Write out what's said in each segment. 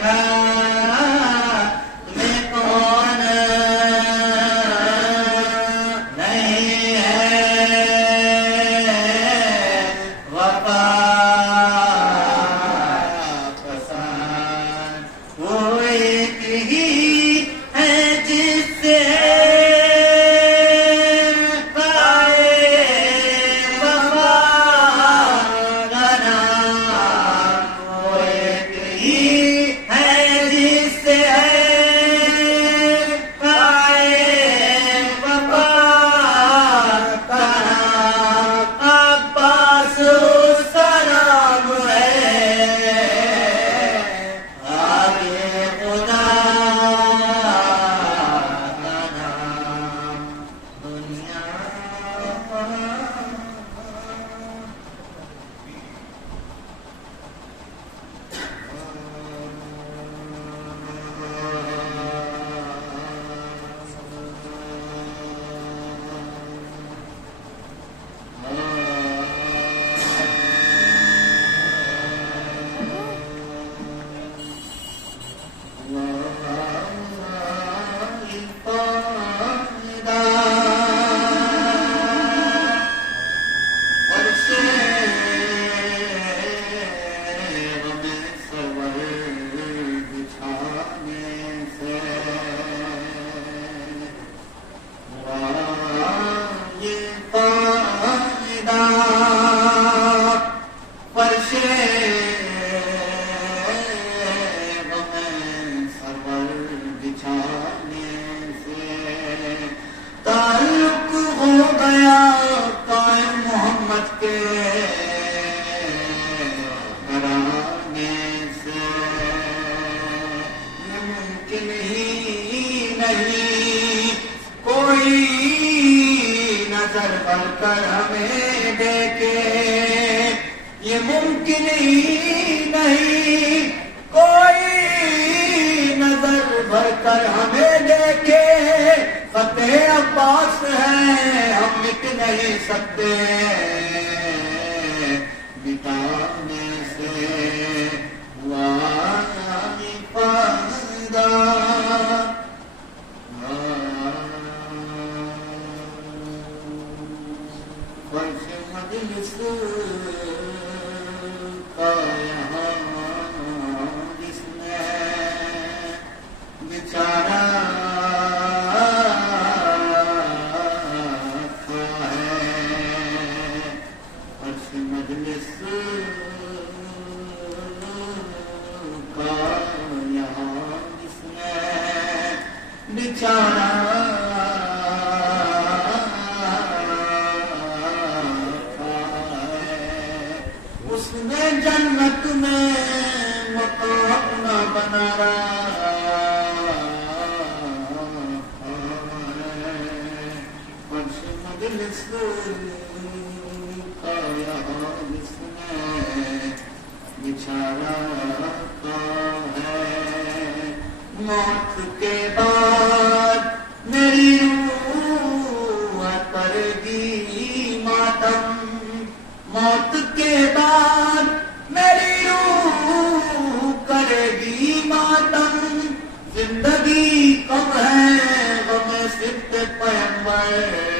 ہے غم سرور بچھانے سے تعلق ہو گیا قائم محمد کے گھرانے سے یہ ممکن ہی نہیں کوئی نظر بھر کر ہمیں دیکھے یہ ممکن ہی نہیں کوئی نظر بھر کر ہمیں دیکھے فتح عباس ہے ہم مٹ نہیں سکتے مٹانے سے ہوا نہیں فائدہ فرش مجلس کا یہاں جس نے بیچارہ فرش مجلس کا یہاں جس نے بیچارہ اس نے جنت میں مقام اپنا بنا رہا ہے فرش مجلس کا یہاں جس نے بچھایا ہے موت کے بعد میری روح پڑے گی ماتم موت کے بعد میری روح کرے گی ماتم زندگی کم ہے غم صرف پیغمبر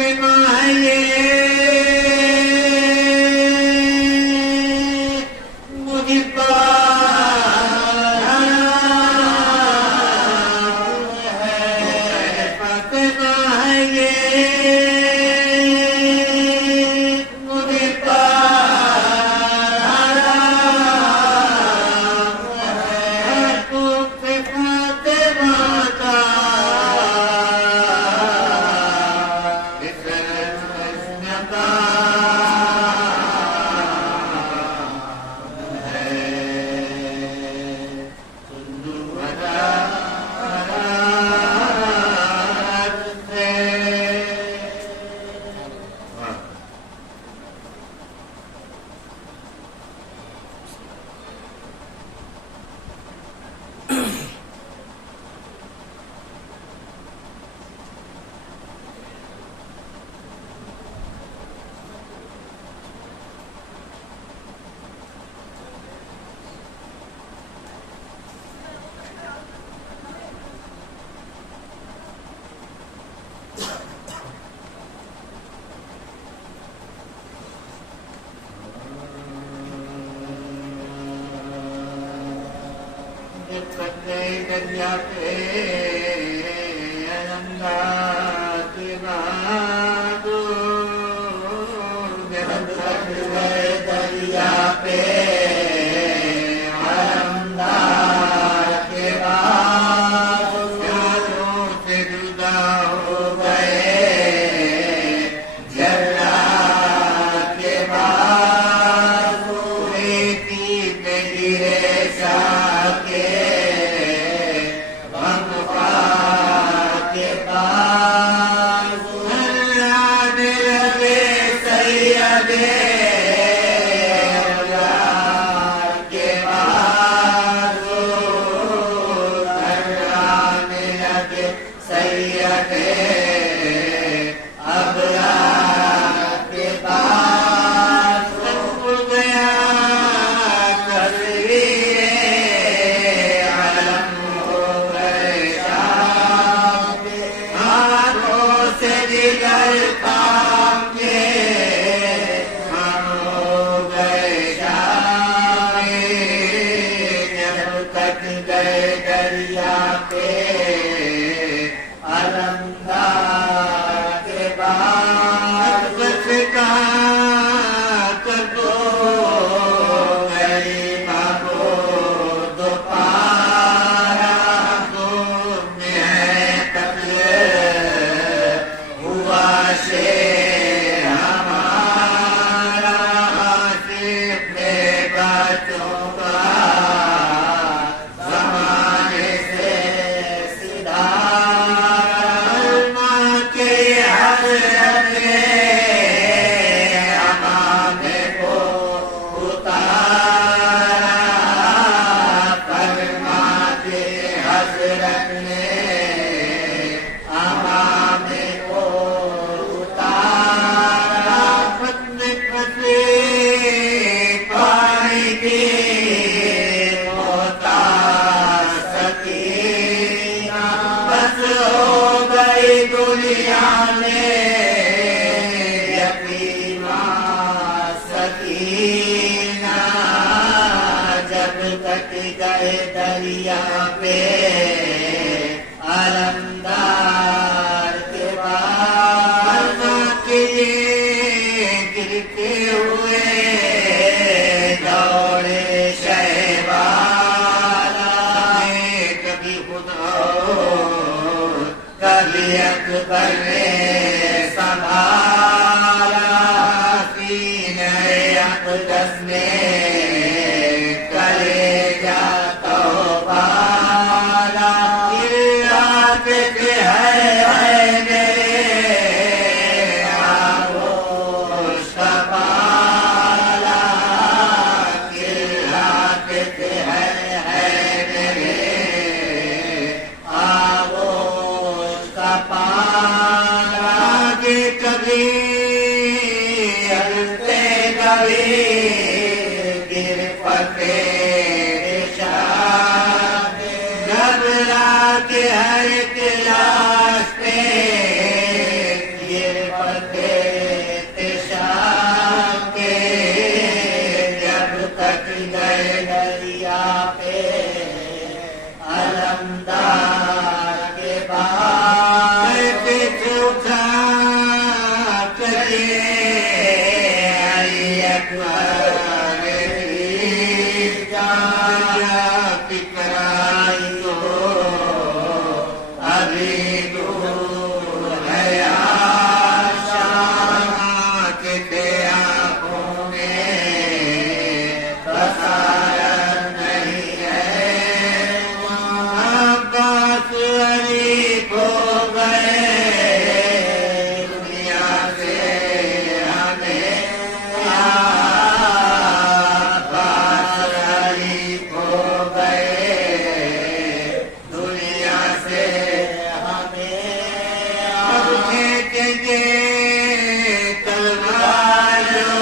فاطمہ ہے یہ محبہ دریا پہ اللہ کی بات دریا پہ اللہ کے بعد پیاروں سے جدا ہو گئے جلا کے بعد ریتی پہ گرے شاہ کے دریا پہ علمدار کے بعد گرتے ہوئے دوڑے شہبالا کبھی خدا کبھی اکبر نے سنبھالا سینہ اقدس میں کبھی دریا پہ علمدار کے بعد اٹھا چلے علی اکبر کی جان فکرائی تو ابھی دور ہے آشاں کے آنکھوں میں بصارت نہیں ہے عباس علی کھو گئے دنیا سے ہمیں عباس علی کھو گئے دنیا سے ہمیں اب کھینچیں گے تلوار جو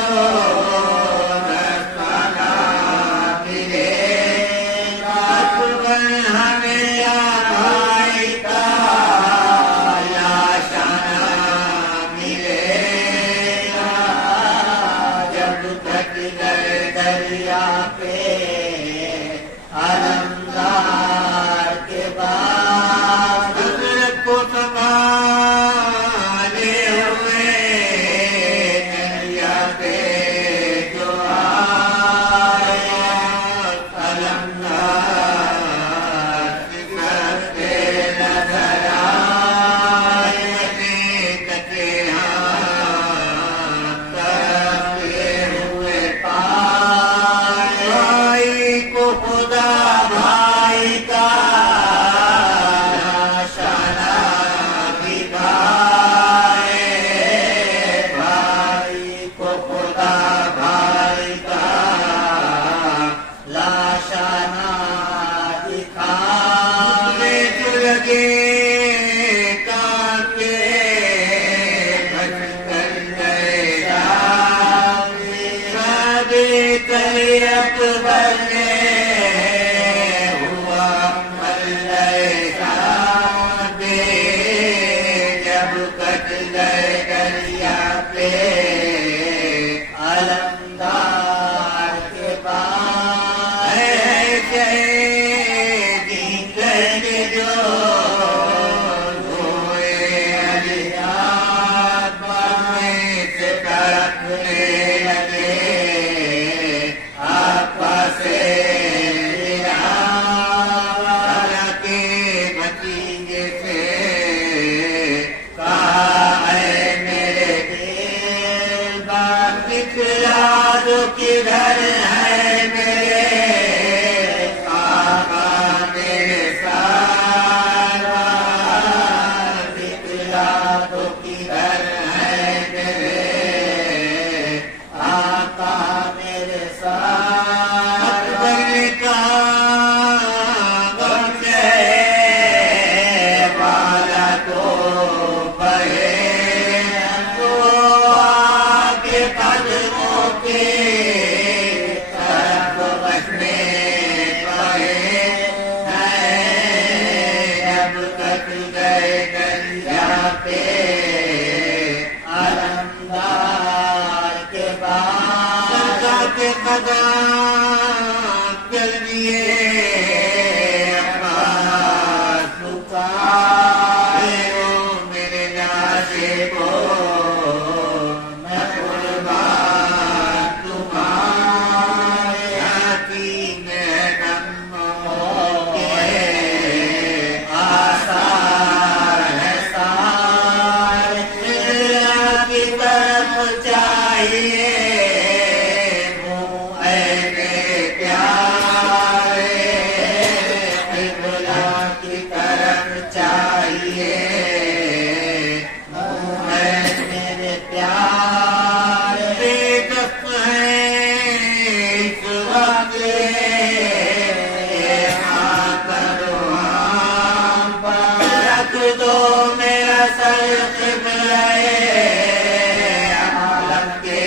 رستہ نہ ملے اکبر ہمیں آبائی کا لاشا نہ ملے جب تک گئے دریا پہ علمدار کے بعد حضرت کو سنبھالے ہوئے دریا پہ جو آیا علمدار کرتے نظر آئے کٹے ہاتھ کرتے ہوئے بھائی کو خدا بھائی کا شانہ دکھائے بھائی کو خدا بھائی کا لاشانہ دکھائے جو لگے کانپے بچ کر گئے اکبر نے ہوا ملے جب کٹ گئے دریا پہ علمدار کے بعد جو ہوئے علی آباد سے کرکنے لگے آپس کے بھتیجے سے کہا اے میرے دل بار دکھلا دو کدھر ہے میرے آقا میرے سارا دکھلا دو کدھر ہے میرے آقا میرے ساتھ اکبر نے کہا بخشے والا تو بہے تو آگے قدموں کے طرف بچنے پڑے جب کٹ گئے دریا پہ علمدار کے بعد کے قدم کر دیے عباس پکارے او میرے لاشے کو میں قربان تمہارے حکیم غموں کے آثار ہے سارے اللہ کی طرف چاہیے چاہیے میرے پیار بے دست ہے اس وقت کرو ہم پر رکھ دو میرا سر قبلہ عالم کے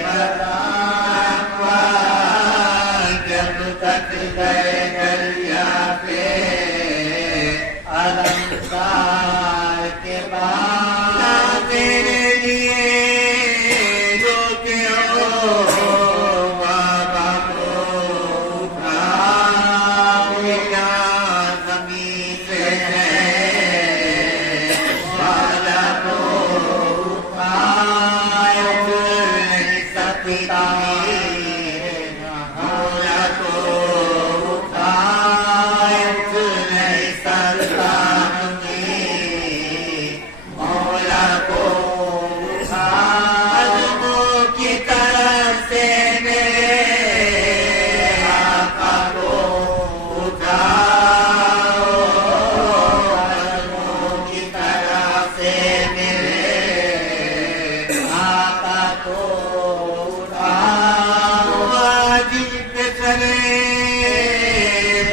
مقام پر جب تک گئے دریا پہ علمدار کے بعد میرے لیے جو کہ ہو بابا کو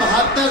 72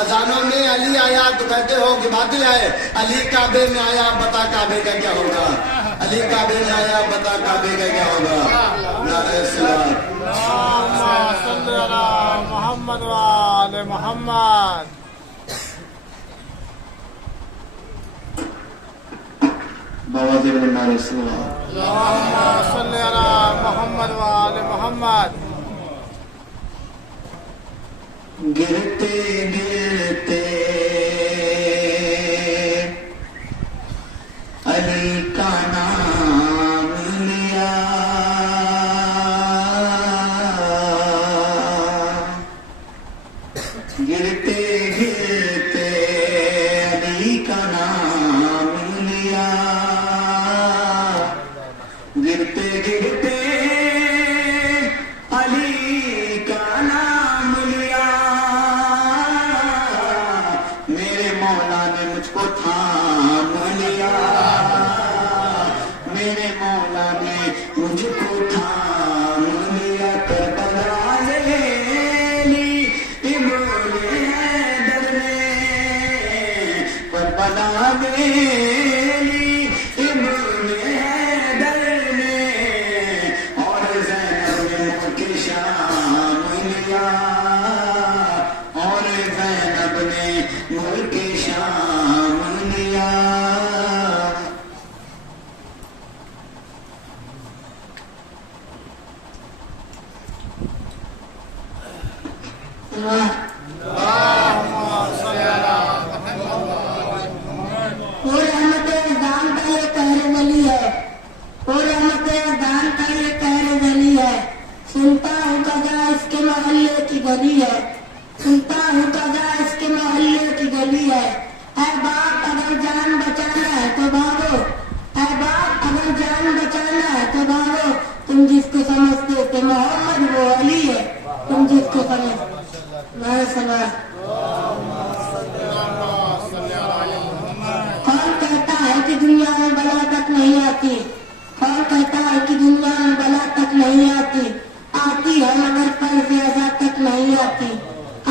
اذانوں میں علی آیا تو کہتے ہو کہ باطل ہے. علی کعبے میں آیا بتا کعبے کا کیا ہوگا. علی کعبے میں آیا بتا کعبے کا کیا ہوگا. نعرہ صلوات. اللهم صل على محمد وآل محمد. بوادر نعرہ صلوات. اللهم صل على محمد وآل محمد. گرتے گرتے علی کا نام لیا. گرتے گرتے علی کا نام لیا. گرتے گرتے علی کا نام لیا. میرے مولا نے مجھ کو تھام لیا. میرے مولا نے مجھ کو تھام لیا. کربلا لے لی ابن حیدر نے. کربلا لے لی ابن حیدر نے. اور زینب نے ملک شام لیا. اور زینب نے ملک شام لیا. وہ رحمت اذان کا یہ قہر ولی ہے. وہ رحمت اذان کا یہ قہر ولی ہے. سنتا ہوں قضا اس کے محلے کی گلی ہے. سنتا ہوں قضا اس کے محلے کی گلی ہے. اے باپ اگر جان بچانا ہے تو بھاگو. اے باپ اگر جان بچانا ہے تو بھاگو. تم جس کو سمجھتے تھے محمد وہ علی ہے. تم جس کو سمجھتے کون کہتا ہے کہ دنیا میں بلا تک نہیں آتی. کون کہتا ہے کہ دنیا میں بلا تک نہیں آتی. آتی ہے مگر فرض اعضا تک نہیں آتی.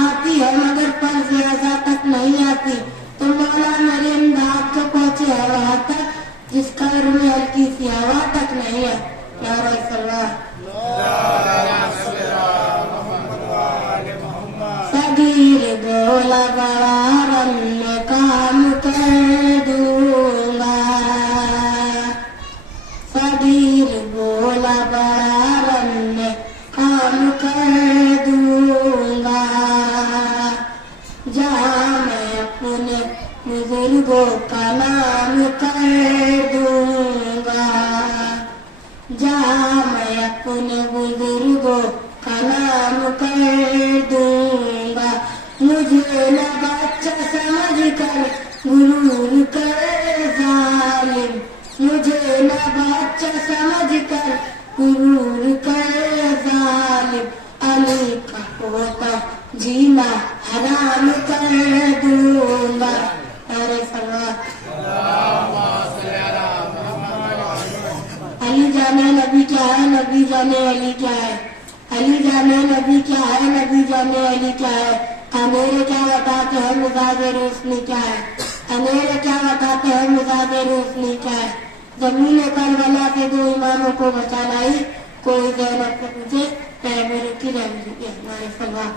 آتی ہے مگر فرض اعضا تک نہیں آتی. تو مولا میرے امداد کو پہنچے ہے وہاں تک جس کا میں ہلکی سی ہوا تک نہیں ہے. یا رسول اللہ. صغیر بولا بڑا رن کام کر دوں گا. صغیر بولا بڑا رن کام کر دوں گا. جہاں میں اپنے بزرگوں کا نام کر دوں گا. جہاں میں اپنے بزرگوں کا نام کر دوں گا. مجھے نہ بچہ سمجھ کر غرور کر ظالم. مجھے نہ بچہ سمجھ کر غرور کر ظالم. علی کا ہوتا جینا حرام کر دوں گا. ارے صلوات. علی جانے نبی کیا ہے. نبی جانے علی کیا ہے. علی جانے نبی کیا ہے. نبی جانے علی کیا ہے. میرے کیا بتاتے ہیں مزاج روشنی کیا ہے. میرے کیا بتاتے ہیں مزاج روشنی کیا ہے. زمین کربلا کے دو اماموں کو بچا لائی. کوئی زینب سے پوچھے میرے کی رہی ہمارے سوا.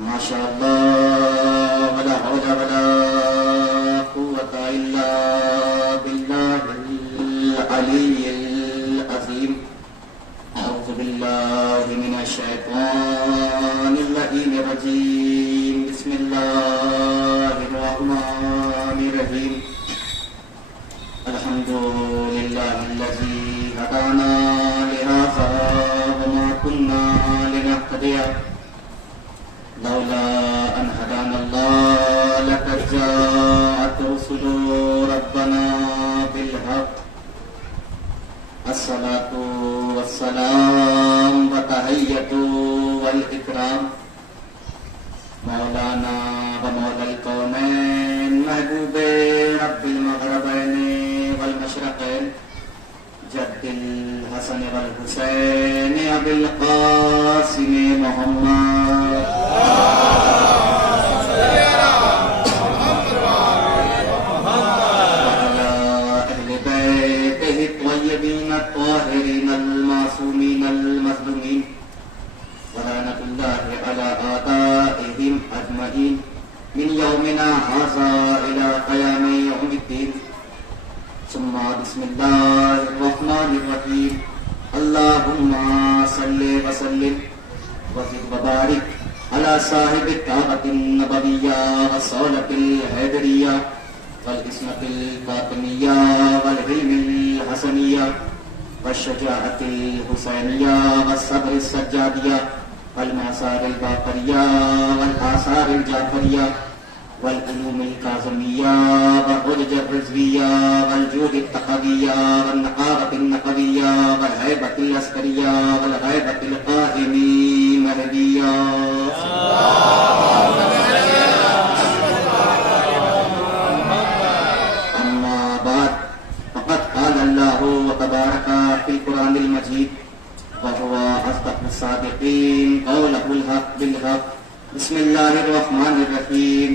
ماشاء اللہ ولا حول ولا قوة إلا بالله العلي العظيم. أعوذ بالله من الشيطان اللعين الرجيم. بسم الله الرحمن الرحيم. الحمد لله الذي هدانا لهذا وما كنا لنهتدي لولا أن هدانا الله لقد جاءت رسل ربنا بالحق الصلاة والسلام وتحية والإكرام مولانا ومولى الكونين محبوب رب المغربين والمشرقين جد الحسن والحسين أبي القاسم محمد وعلى أهل بيته الطيبين الطاهرين المعصومين المظلومين ولعنة الله على آبائهم أجمعين من يومنا هذا إلى قيام يوم الدين ثم بسم الله الرحمن الرحيم اللهم صل وسلم وزد وبارك على صاحب الكعبة النبوية والصولة الحيدرية والإسمة الفاطمية والعلم الحسنية والشجاعة الحسينية والصبر السجادية والمعصار الباقرية والآثار الجعفرية والعلوم الكاظمية والعرج الرزوية والجود التقوية والنقارة النقوية والهيبة العسكرية والغيبة القائم مهدية أما بعد فقد قال الله تبارك في القرآن المجيد وهو أصدق الصادقين قوله الحق بالحق بسم الله الرحمن الرحيم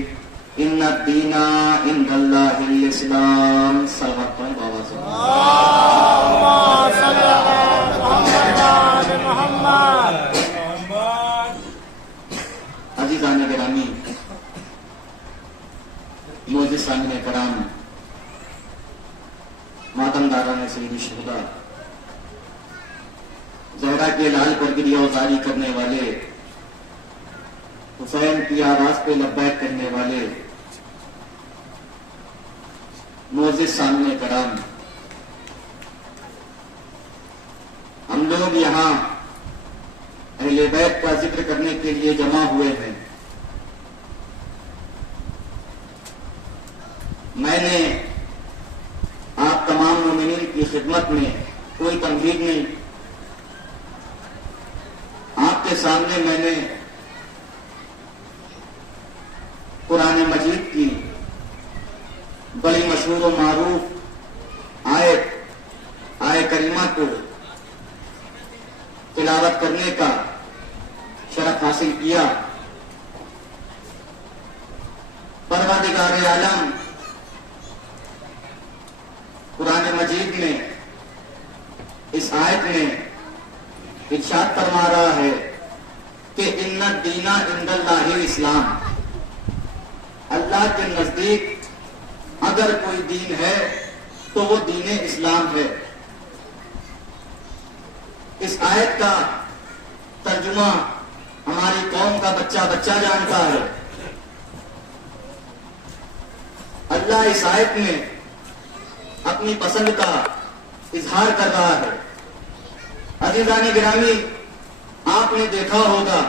إن الدين عند الله الإسلام صلوات اللهم صل على محمد وآل محمد. عزیزان گرامی معزز سامعین کرام ماتم داران سید الشہداء زہرا کے لال پر گریہ وزاری کرنے والے حسین کی آواز پہ لبیک کرنے والے معزز سامعین کرام ہم لوگ یہاں اہل بیت کا ذکر کرنے کے لیے جمع ہوئے ہیں. میں نے آپ تمام مومنین کی خدمت میں کوئی تمہید نہیں، آپ کے سامنے میں نے قرآن مجید کی بڑی مشہور و معروف آیت کریمہ کو تلاوت کرنے کا شرف حاصل کیا. پروردگار عالم قرآن مجید میں اس آیت میں ارشاد فرما رہا ہے کہ ان الدین عند اللہ الاسلام، اللہ کے نزدیک اگر کوئی دین ہے تو وہ دین اسلام ہے. اس آیت کا ترجمہ ہماری قوم کا بچہ جانتا ہے. اللہ اس آیت میں اپنی پسند کا اظہار کر رہا ہے. عزیزان گرامی، آپ نے دیکھا ہوگا،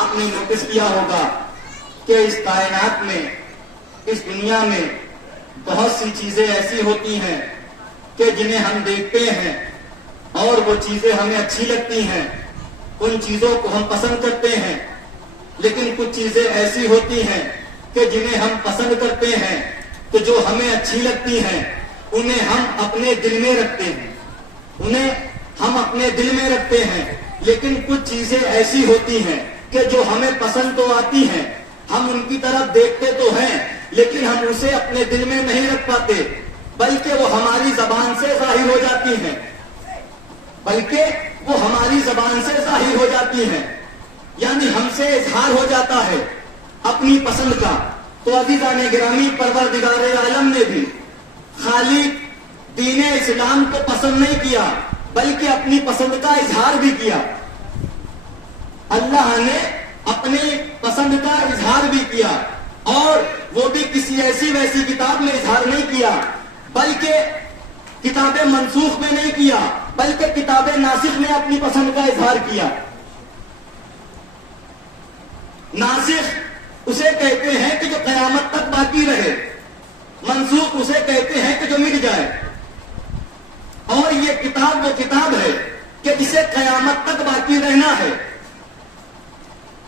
آپ نے نوٹس کیا ہوگا کہ اس کائنات میں، اس دنیا میں بہت سی چیزیں ایسی ہوتی ہیں کہ جنہیں ہم دیکھتے ہیں اور وہ چیزیں ہمیں اچھی لگتی ہیں، ان چیزوں کو ہم پسند کرتے ہیں. لیکن کچھ چیزیں ایسی ہوتی ہیں کہ جنہیں ہم پسند کرتے ہیں تو جو ہمیں اچھی لگتی ہیں انہیں ہم اپنے دل میں رکھتے ہیں. لیکن کچھ چیزیں ایسی ہوتی ہیں کہ جو ہمیں پسند تو آتی ہیں، ہم ان کی طرف دیکھتے تو ہیں لیکن ہم اسے اپنے دل میں نہیں رکھ پاتے، بلکہ وہ ہماری زبان سے ظاہر ہو جاتی ہیں، یعنی ہم سے اظہار ہو جاتا ہے اپنی پسند کا. تو عزیزان گرامی، پروردگار عالم نے بھی خالی دین اسلام کو پسند نہیں کیا بلکہ اپنی پسند کا اظہار بھی کیا. اللہ نے اپنی پسند کا اظہار بھی کیا، اور وہ بھی کسی ایسی ویسی کتاب میں اظہار نہیں کیا بلکہ کتاب منسوخ میں نہیں کیا بلکہ کتاب ناسخ میں اپنی پسند کا اظہار کیا. ناسخ اسے کہتے ہیں کہ جو قیامت تک باقی رہے، منسوخ اسے کہتے ہیں کہ جو مٹ جائے. اور یہ کتاب وہ کتاب ہے کہ جسے قیامت تک باقی رہنا ہے.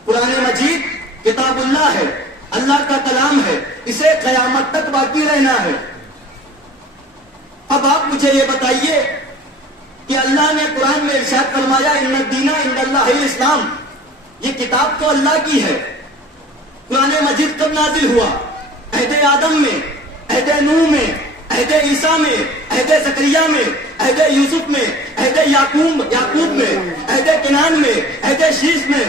قرآن مجید کتاب اللہ ہے، اللہ کا کلام ہے، اسے قیامت تک باقی رہنا ہے. اب آپ مجھے یہ بتائیے کہ اللہ نے قرآن میں ارشاد فرمایا ان الدین عند اللہ الاسلام، یہ کتاب تو اللہ کی ہے. قرآن مجید کب نازل ہوا؟ عہد آدم میں، عہد نوح میں، عہد عیسیٰ میں، عہد زکریا میں، عہد یوسف میں، عہد یعقوب میں، عہد کنعان میں، عہد شیش میں.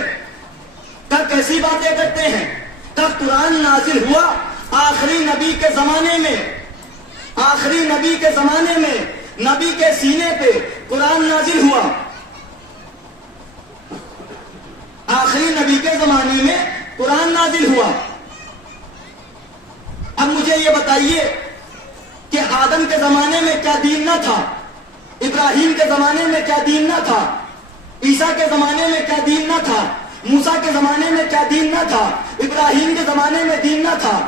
کب کیسی باتیں کرتے ہیں؟ کب قرآن نازل ہوا؟ آخری نبی کے زمانے میں. آخری نبی کے زمانے میں نبی کے سینے پہ قرآن نازل ہوا. آخری نبی کے زمانے میں قرآن نازل ہوا. اب مجھے یہ بتائیے کہ آدم کے زمانے میں کیا دین نہ تھا؟ ابراہیم کے زمانے میں کیا دین نہ تھا؟ عیسیٰ کے زمانے میں کیا دین نہ تھا؟ موسیٰ کے زمانے میں کیا دین نہ تھا؟ ابراہیم کے زمانے میں دین نہ تھا؟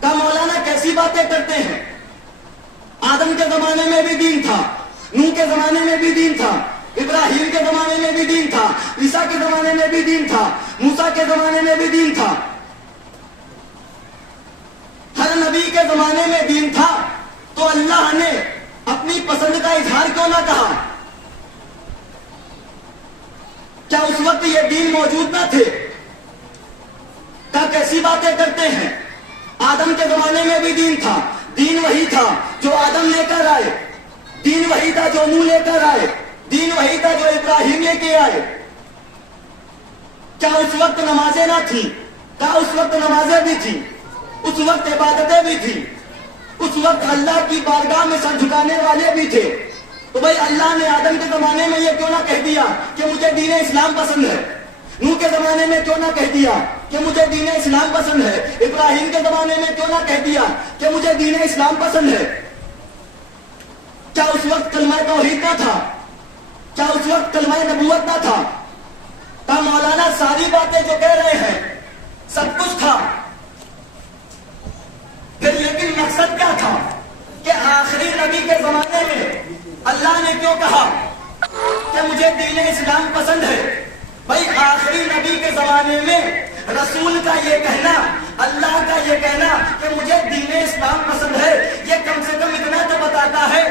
کیا مولانا کیسی باتیں کرتے ہیں؟ آدم کے زمانے میں بھی دین تھا، نوح کے زمانے میں بھی دین تھا، ابراہیم کے زمانے میں بھی دین تھا، عیسیٰ کے زمانے میں بھی دین تھا، موسیٰ کے زمانے میں بھی دین تھا. ہر نبی کے زمانے میں دین تھا تو اللہ نے اپنی پسند کا اظہار کیوں نہ کہا؟ کیا اس وقت یہ دین موجود نہ تھے؟ کیا کیسی باتیں کرتے ہیں؟ آدم کے زمانے میں بھی دین تھا، دین وہی تھا جو آدم لے کر آئے، دین وہی تھا جو نوح لے کر آئے، دین وہی تھا جو ابراہیم لے کے آئے. کیا اس وقت نمازیں نہ تھی؟ کیا اس وقت نمازیں بھی تھی؟ اس وقت عبادتیں بھی تھی؟ اس وقت اللہ کی بارگاہ میں سر جھکانے والے بھی تھے؟ تو بھائی اللہ نے آدم کے زمانے میں یہ کیوں نہ کہہ دیا کہ مجھے دین اسلام پسند ہے؟ نوح کے زمانے میں کیوں نہ کہہ دیا کہ مجھے دین اسلام پسند ہے؟ ابراہیم کے زمانے میں کیوں نہ کہہ دیا کہ مجھے دین اسلام پسند ہے؟ کیا اس وقت کلمہ توحید نہ تھا؟ کیا اس وقت کلمہ نبوت نہ تھا؟ کیا مولانا ساری باتیں جو کہہ رہے ہیں سب کچھ تھا؟ پھر لیکن مقصد کیا تھا کہ آخری نبی کے زمانے میں اللہ نے کیوں کہا کہ مجھے دین اسلام پسند ہے؟ بھائی آخری نبی کے زمانے میں رسول کا یہ کہنا، اللہ کا یہ کہنا کہ مجھے دین اسلام پسند ہے، یہ کم سے کم اتنا تو بتاتا ہے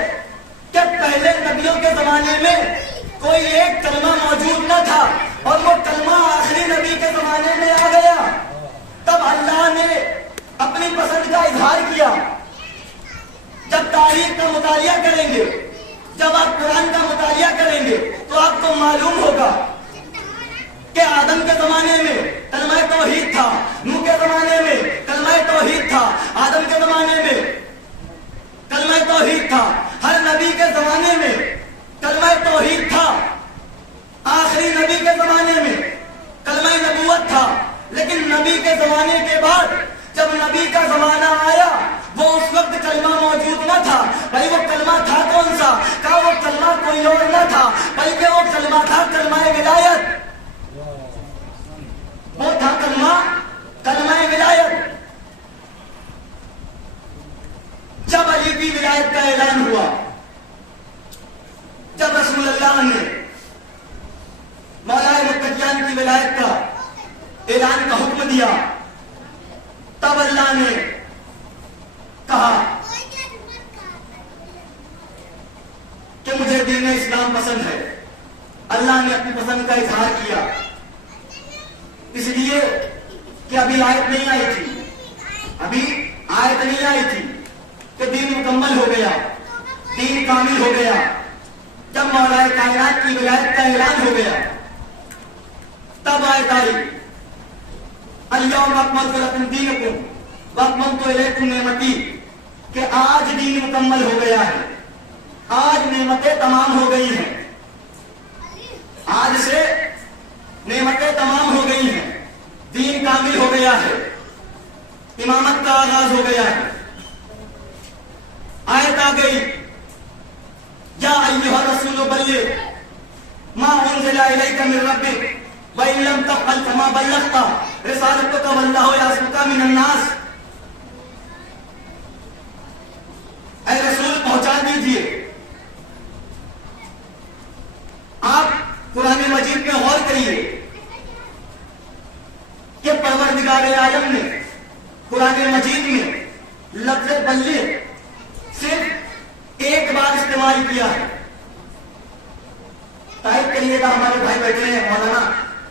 کہ پہلے نبیوں کے زمانے میں کوئی ایک کلمہ موجود نہ تھا اور وہ کلمہ آخری نبی کے زمانے میں آ گیا. تب اللہ نے اپنی پسند کا اظہار کیا. جب تاریخ کا مطالعہ کریں گے، جب آپ قرآن کا مطالعہ کریں گے تو آپ کو معلوم ہوگا کہ آدم کے زمانے میں کلمہ توحید تھا، نوح کے زمانے میں کلمہ توحید تھا، آدم کے زمانے میں کلمہ توحید تھا، ہر نبی کے زمانے میں کلمہ توحید تھا. آخری نبی کے زمانے میں کلمہ نبوت تھا. لیکن نبی کے زمانے کے بعد جب نبی کا زمانہ آیا وہ اس وقت کلمہ موجود نہ تھا. بھائی وہ کلمہ تھا کون سا؟ کہا وہ کلمہ کوئی اور نہ تھا بلکہ وہ کلمہ تھا کلمہ ولایت. وہ تھا کلمہ ولایت. جب علی کی ولایت کا اعلان ہوا، جب رسول اللہ نے مولا متقیان کی ولایت کا اعلان کا حکم دیا، تب اللہ نے کہا کہ مجھے دین اسلام پسند ہے. اللہ نے اپنی پسند کا اظہار کیا اس لیے کہ ابھی آیت نہیں آئی تھی، ابھی آیت نہیں آئی تھی کہ دین مکمل ہو گیا، دین کامل ہو گیا. جب مولا کائنات کی ولایت کا اعلان ہو گیا تب آیت آئی الیوم اکملت لکم دینکم واتممت علیکم نعمتی، کہ آج دین مکمل ہو گیا ہے، آج نعمتیں تمام ہو گئی ہیں، آج سے نعمتیں تمام ہو گئی ہیں، دین کامل ہو گیا ہے، امامت کا آغاز ہو گیا ہے. آیت آ گئی إليك من ربك وإن لم تفعل فما بلغت رسالتك والله يعصمك من الناس. اے رسول پہنچا دیجئے. آپ قرآن مجید میں غور کریے کہ پروردگار عالم نے قرآن مجید میں لفظ بلغ صرف ایک بار استعمال کیا ہے. تائید کریے گا ہمارے بھائی بیٹھے ہیں مولانا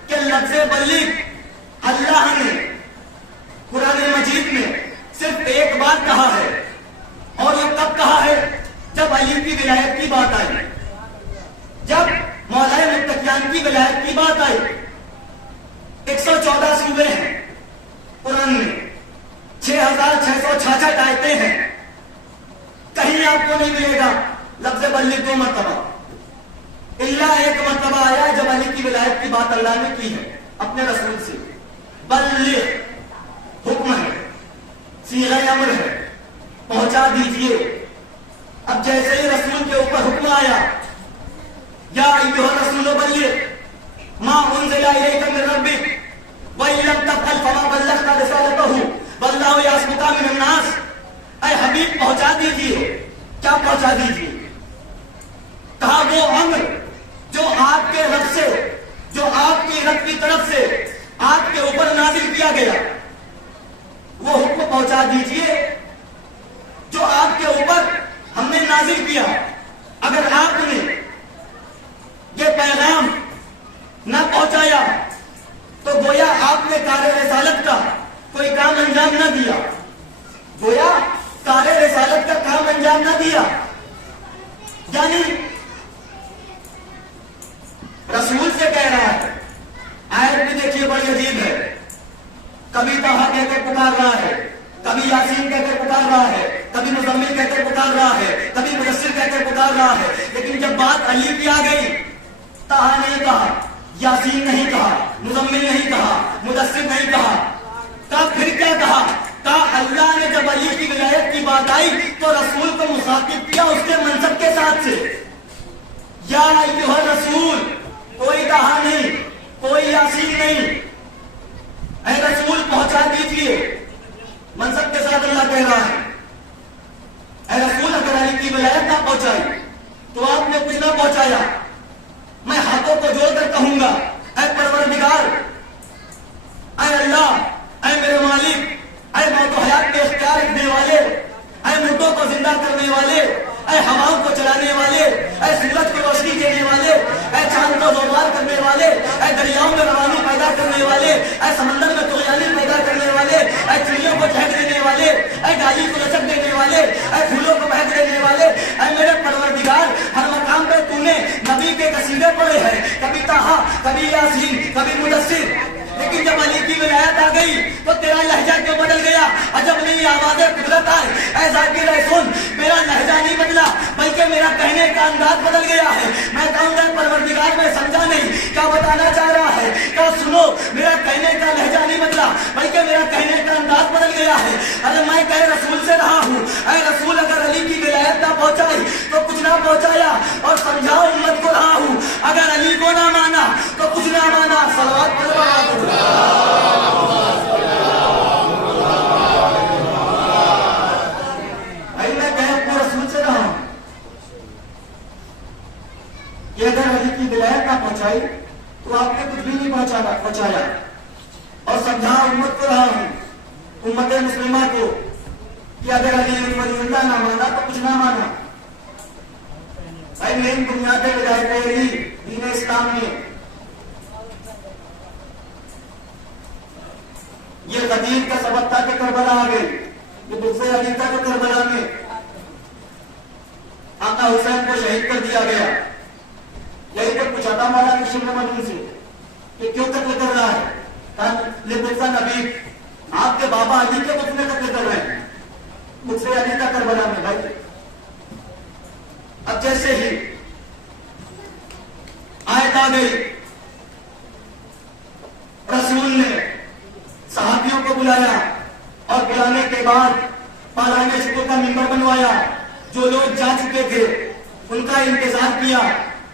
کہ لفظ بلغ اللہ نے قرآن مجید میں صرف ایک بار کہا ہے. اور یہ کب کہا ہے؟ جب علی کی ولایت کی بات آئی, جب مولا متقیان کی ولایت کی بات آئی. 114 سورے ہیں قرآن میں, 6666 آیتیں ہیں. کہیں آپ کو نہیں ملے گا لفظ بلغ 2 مرتبہ. الا ایک مرتبہ آیا جب علی کی ولایت کی بات اللہ نے کی ہے اپنے رسول سے. بلغ حکم ہے, صیغہ امر ہے, پہنچا دیجئے. اب جیسے ہی رسول کے اوپر حکم آیا یا ایھا الرسول بلغ ما انزل الیک من ربک وان لم تفعل فما بلغت رسالتہ واللہ یعصمک من الناس. اے حبیب پہنچا دیجئے. کیا پہنچا دیجئے؟ کہا وہ امر جو آپ کے رب سے, جو آپ کی رب کی طرف سے آپ کے اوپر نازل کیا گیا, وہ حکم پہنچا دیجئے جو آپ کے اوپر ہم نے نازل کیا. اگر آپ نے یہ پیغام نہ پہنچایا تو گویا آپ نے کار رسالت کا کوئی کام انجام نہ دیا. گویا کار رسالت کا کام انجام نہ دیا. یعنی رسول سے کہہ رہا ہے. آیت بھی دیکھیے بڑی عجیب ہے. کبھی طٰہٰ کہہ کر پکار رہا ہے, کبھی یاسین کہہ کر پکار رہا ہے, کبھی مزمل کہہ کر پکار رہا ہے, کبھی مدثر کہہ کر پکار رہا ہے. لیکن جب بات علی کی آ گئی, طٰہٰ نہیں کہا, یاسین نہیں کہا, مزمل نہیں کہا, مدثر نہیں کہا. پھر کیا کہا؟ اللہ نے جب علی کی ولایت کی بات آئی تو رسول کو مخاطب کیا اس کے منصب کے ساتھ سے. یا ایھا الرسول, کوئی طٰہٰ نہیں, کوئی یاسین نہیں, اے رسول پہنچا دیجئے. منصب کے ساتھ اللہ کہہ رہا ہے. اے رسول اگر علی کی ولایت نہ پہنچائی تو آپ نے کچھ نہ پہنچایا. میں ہاتھوں کو جوڑ کر کہوں گا, اے پروردگار, اے اللہ, اے میرے مالک, اے موت و حیات کے اختیار رکھنے والے, اے مردوں کو زندہ کرنے والے, اے ہواؤں کو چلانے والے, اے سورج کو روشنی دینے والے, اے چاند کو زوبار کرنے والے, اے دریاؤں میں روانی پیدا کرنے والے, اے سمندر میں طغیانی پیدا کرنے والے, اے چڑیوں کو چہک دینے والے, اے ڈالی کو لچک دینے والے, اے پھولوں کو بہک دینے والے, اے میرے پروردگار, ہر مقام پہ تو نے نبی کے قصیدے پڑھے ہیں, کبھی طٰہٰ, کبھی یاسین, کبھی مدثر. لیکن جب علی کی ولایت آ گئی تو تیرا لہجہ کیوں بدل گیا؟ عجب نہیں آواز قدرت آئے. اے ذاکر اے سن, میرا لہجہ نہیں بدلا بلکہ میرا کہنے کا انداز بدل گیا ہے. میں کہوں گا پروردگار میں سمجھا نہیں, کیا بتانا چاہ رہا ہے؟ کیا سنو, میرا کہنے کا لہجہ نہیں بدلا بلکہ میرا کہنے کا انداز بدل گیا ہے. ارے میں کہہ رسول سے رہا ہوں, اے رسول اگر علی کی ولایت نہ پہنچائی تو کچھ نہ پہنچایا, اور سمجھاؤ امت کو رہا ہوں اگر علی کو نہ مانا تو کچھ نہ مانا. صلوات پڑھو. بھائی میں کہہ اپنے رسول سے رہا ہوں کہ اگر علی کی ولایت نہ پہنچائی تو آپ نے کچھ بھی نہیں پہنچایا. اور سمجھا امت کو رہا ہوں, امت مسلمہ کو, کہ اگر علی ولی اللہ نہ مانا تو کچھ نہ مانا. بھائی مین بنیادیں ولایت علی دین اسلام میں یہ قدیم کا سبق تھا کہ کربلا آ گئی. یہ بغض علی تھا کہ کربلا میں آقا حسین کو شہید کر دیا گیا. یہی تو پوچھا تھا مولا کشن مجنون سے کہ کیوں قتل کر رہا ہے؟ لبغض نبی, آپ کے بابا علی کے بغض میں قتل کر رہے ہیں. بغض علی تھا کربلا میں. بھائی اب جیسے ہی آیت آ گئی, رسول نے صحابیوں کو بلایا اور بلانے کے بعد پارانے شکر کا ممبر بنوایا. جو لوگ جا چکے تھے ان کا انتظار کیا,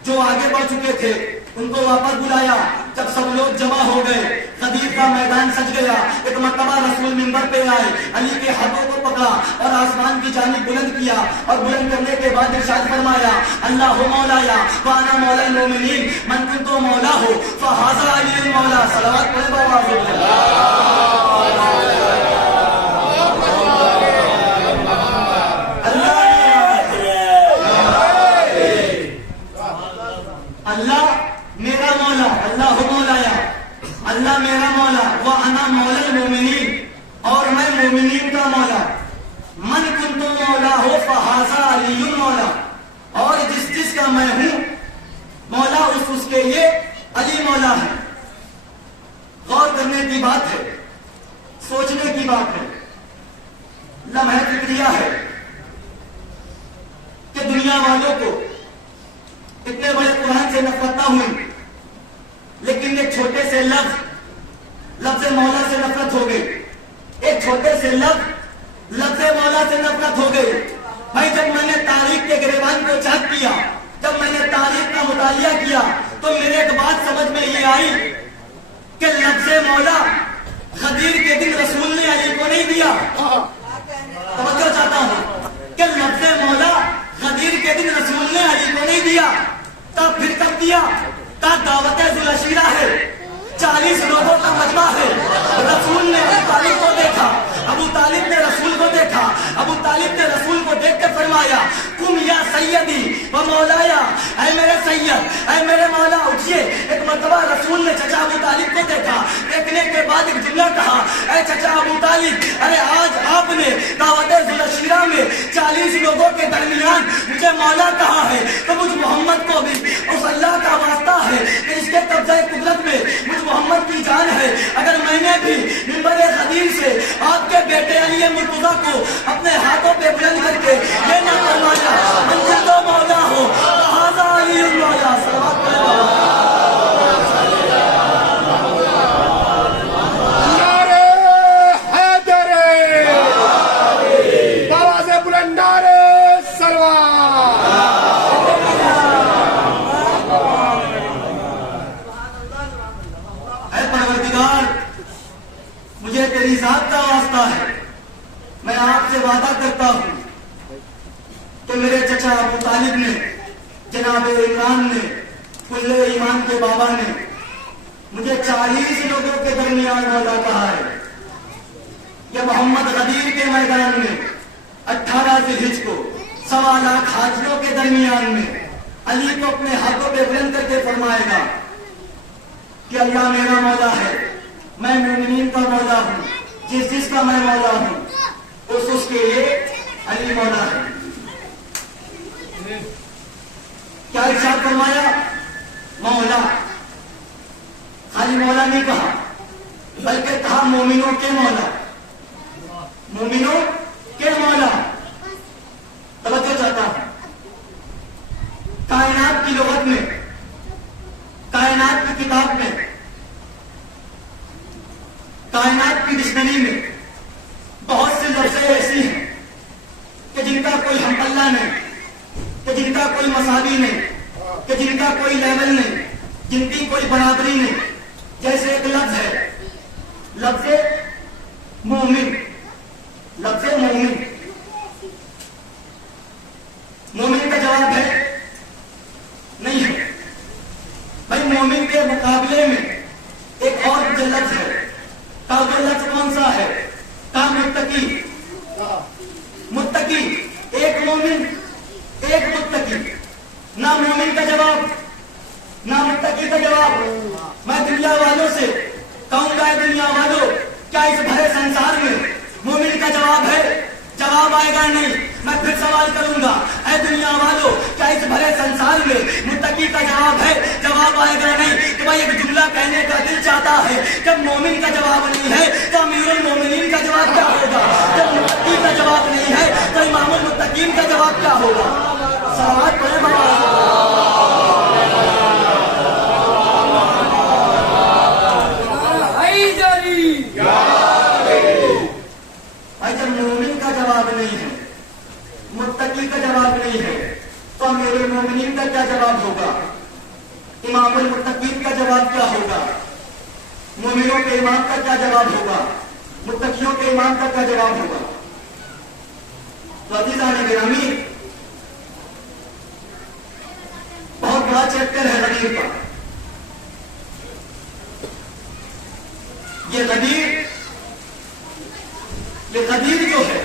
جو آگے بڑھ چکے تھے ان کو واپس بلایا. جب سب لوگ جمع ہو گئے, غدیر کا میدان سج گیا. ایک مرتبہ رسول منبر پہ آئے, علی کے ہاتھوں کو پکڑا اور آسمان کی جانب بلند کیا, اور بلند کرنے کے بعد ارشاد فرمایا, اللہ مولایا وانا مولا المومنین من کنت مولا ہو فہذا علی المولا. صلوات پڑھیں بابا. اللہ میرا مولا, اللہ مولایا, اللہ میرا مولا, وانا مولا المومنین, اور میں مومنین کا مولا. من کنت مولا ہو فہذا علی المولا, اور جس کا میں ہوں مولا اس کے لیے علی مولا ہے. غور کرنے کی بات ہے, سوچنے کی بات ہے, لمحہ فکریہ ہے کہ دنیا والوں کو اتنے بڑے قرآن سے نفرت نہ ہوئی, لیکن ایک چھوٹے سے لفظ مولا سے نفرت ہو گئی. ایک چھوٹے سے لفظ مولا سے نفرت ہو گئی. بھائی جب میں نے تاریخ کے گریبان کو چیک کیا, جب میں نے تاریخ کا مطالعہ کیا, تو میرے ایک بات سمجھ میں یہ آئی کہ لفظ مولا غدیر کے دن رسول نے علی کو نہیں دیا. توجہ چاہتا ہوں کہ لفظ مولا غدیر کے دن رسول نے علی کو نہیں دیا. تب پھر کب دیا؟ تب دعوت ذوالعشیرہ ہے, 40 لوگوں کا مجمع ہے. رسول نے ابو طالب کو دیکھا, ابو طالب نے رسول کو دیکھا, ابو طالب نے رسول کو دیکھ کے فرمایا, قم یا سیدی و مولایا, اے میرے سید, اے میرے مولا اٹھئے. ایک مرتبہ رسول نے چچا ابو طالب کو دیکھا, دیکھنے کے بعد ایک جملہ کہا, اے چچا ابو طالب, ارے آج آپ نے دعوت ذوالعشیرہ میں 40 لوگوں کے درمیان مجھے مولا کہا ہے, تو مجھ محمد کو بھی اس اللہ کا واسطہ ہے کہ اس کے قبضہ قدرت میں مجھ محمد کی جان ہے. اگر میں نے بھی منبر غدیر سے آپ کے بیٹے علی مرتضیٰ کو اپنے ہاتھوں پہ بلند کر کے یہ نہ فرمایا من کنت مولا ہو فہذا علی المولا. صلوات پڑھیں. مجھے تیری ذات کا واسطہ ہے, میں آپ سے وعدہ کرتا ہوں کہ میرے چچا ابو طالب نے, جناب عمران نے, کلے ایمان کے بابا نے مجھے 40 لوگوں کے درمیان مولا کہا ہے. یہ محمد غدیر کے میدان میں 18 ذی الحجہ کو 1.25 لاکھ حاجیوں کے درمیان میں علی کو اپنے ہاتھوں پہ بلند کر کے فرمائے گا کہ اللہ میرا مولا ہے, میں مومنین کا مولا ہوں, جس کا میں مولا ہوں اس کے لیے علی مولا ہے. کیا ارشاد فرمایا؟ مولا. خالی مولا نہیں کہا, بلکہ کہا مومنوں کے مولا, مومنوں کے مولا. توجہ چاہتا ہوں, کائنات کی لغت میں, کائنات کی کتاب میں, کائنات کی ڈکشنری میں بہت سی لفظیں ایسی ہیں کہ جن کا کوئی ہم پلہ نہیں, کہ جن کا کوئی مساوی نہیں, کہ جن کا کوئی لیول نہیں, جن کی کوئی برابری نہیں. جیسے ایک لفظ ہے لفظ مومن. لفظ مومن, مومن کا جواب ہے نہیں ہے. بھائی مومن کے مقابلے میں ایک اور جو لفظ ہے, وہ لفظ کون سا ہے؟ کا متقی. متقی, ایک مومن ایک متقی. نہ مومن کا جواب نہ متقی کا جواب. میں دنیا والوں سے کہوں گا, دنیا والوں, کیا اس بھرے سنسار میں مومن کا جواب ہے؟ جواب آئے گا نہیں. میں پھر سوال کروں گا, اے دنیا والوں, کیا اس بھرے سنسار میں متقی کا جواب ہے؟ جواب آئے گا نہیں. تو بھائی ایک جملہ کہنے کا دل چاہتا ہے, جب مومن کا جواب نہیں ہے تو امیر المومنین کا جواب کیا ہوگا؟ جب متقی کا جواب نہیں ہے تو امام المتقین کا جواب کیا ہوگا؟ صلوات پڑھیں بابا. جب مومن کا جواب نہیں ہے, متقی کا جواب نہیں ہے, تو امیر المومنین کا کیا جواب ہوگا؟ امام المتقین کا جواب کیا ہوگا؟ مومنوں کے امام کا کیا جواب ہوگا؟ متقیوں کے امام کا کیا جواب ہوگا؟ تو عزیزان گرامی، بہت بڑا چیپٹر ہے غدیر کا. یہ غدیر جو ہے،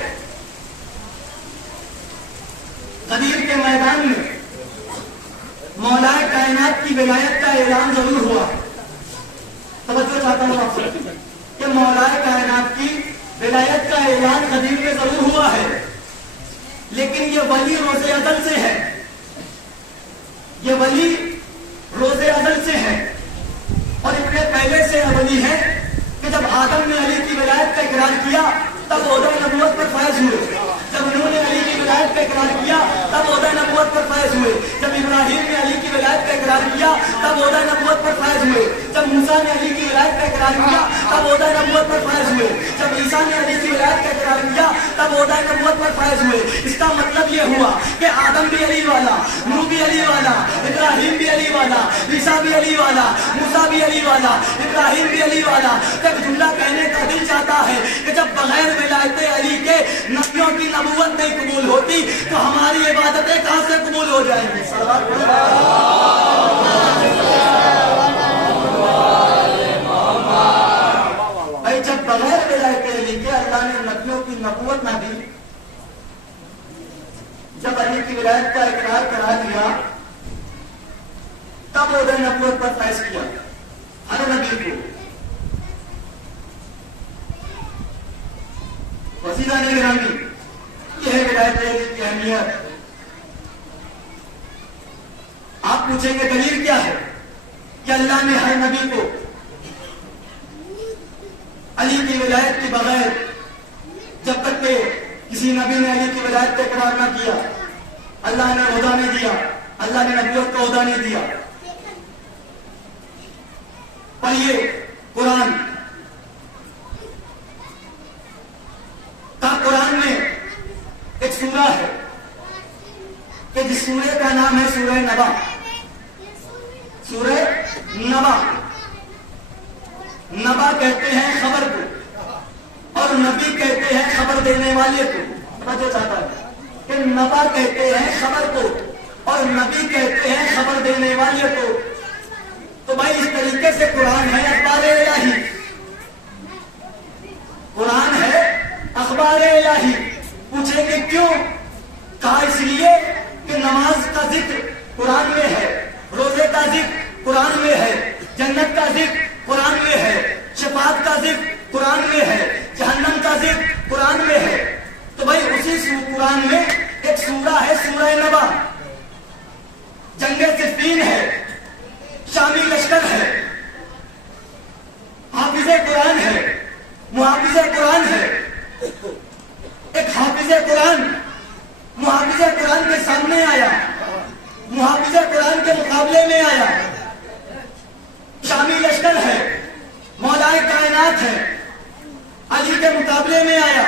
غدیر کے میدان میں مولا کائنات کی ولایت کا اعلان ضرور ہوا. توجہ چاہتا ہوں آپ سے کہ مولا کائنات کی ولایت کا اعلان غدیر میں ضرور ہوا ہے، لیکن یہ ولی روز ازل سے ہے. یہ ولی روز ازل سے ہے اور اتنے پہلے سے ولی ہے کہ جب آدم نے علی کی ولایت کا اقرار کیا تب عہدہ نبوت پر فائز ہوئے. جب نوح نے علی کی ولایت کا اقرار کیا تب عہدہ نبوت پر فائز ہوئے. جب ابراہیم نے علی کی ولایت کا اقرار کیا تب عہدہ نبوت پر فائز ہوئے. جب موسیٰ نے علی کی ولایت کا اقرار کیا تب عہدہ نبوت پر فائز ہوئے. جب عیسیٰ نے علی کی ولایت کا اقرار کیا تب عہدہ نبوت پر فائز ہوئے. اس کا مطلب یہ ہوا کہ آدم بھی علی والا، نوح بھی علی والا، ابراہیم بھی علی والا، عیسیٰ بھی علی والا، موسیٰ بھی علی والا، ابراہیم بھی علی والا. جب جملہ کہنے کا دل چاہتا ہے کہ جب بغیر ولایت علی کے نبیوں کی نبوت نہیں قبول ہوتی تو ہماری عبادتیں کہاں سے قبول ہو جائیں گی؟ بھائی جب بغیر ولایت علی کے اللہ نے نبیوں کی نبوت نہ دی، جب علی کی ولایت کا اقرار کرا دیا تب عہدہ نبوت پر فائز کیا ہر نبی کو. عزیزان گرامی، یہ ہے ولایت علی کی اہمیت. آپ پوچھیں گے دلیل کیا ہے کہ اللہ نے ہر نبی کو علی کی ولایت کے بغیر، جب تک کہ کسی نبی نے علی کی ولایت کا اقرار نہ کیا، اللہ نے عہدہ نہیں دیا، اللہ نے نبیوں کو عہدہ نہیں دیا. پڑھیے قرآن قرآن میں ایک سورہ ہے کہ جس سورہ کا نام ہے سورہ نبا. سورہ نبا، نبا کہتے ہیں خبر کو اور نبی کہتے ہیں خبر دینے والے کو. مجھے چاہتا ہے کہ نبا کہتے ہیں خبر کو اور نبی کہتے ہیں خبر دینے والے کو. تو بھائی اس طریقے سے قرآن ہے اخبار الہی. قرآن ہے اخبار الہی. پوچھیں گے کیوں؟ کہا اس لیے کہ نماز کا ذکر قرآن میں ہے، روزے کا ذکر قرآن میں ہے، جنت کا ذکر قرآن میں ہے، شفاعت کا ذکر قرآن میں ہے، جہنم کا ذکر قرآن میں ہے. تو بھائی اسی قرآن میں ایک سورہ ہے سورہ نبا. جنگ صفین ہے، شامی لشکر ہے، حافظ قرآن ہے، محافظ قرآن ہے. ایک حافظ قرآن محافظ قرآن کے سامنے آیا، محافظ قرآن کے مقابلے میں آیا. شامی لشکر ہے، مولا کائنات ہے، علی کے مقابلے میں آیا،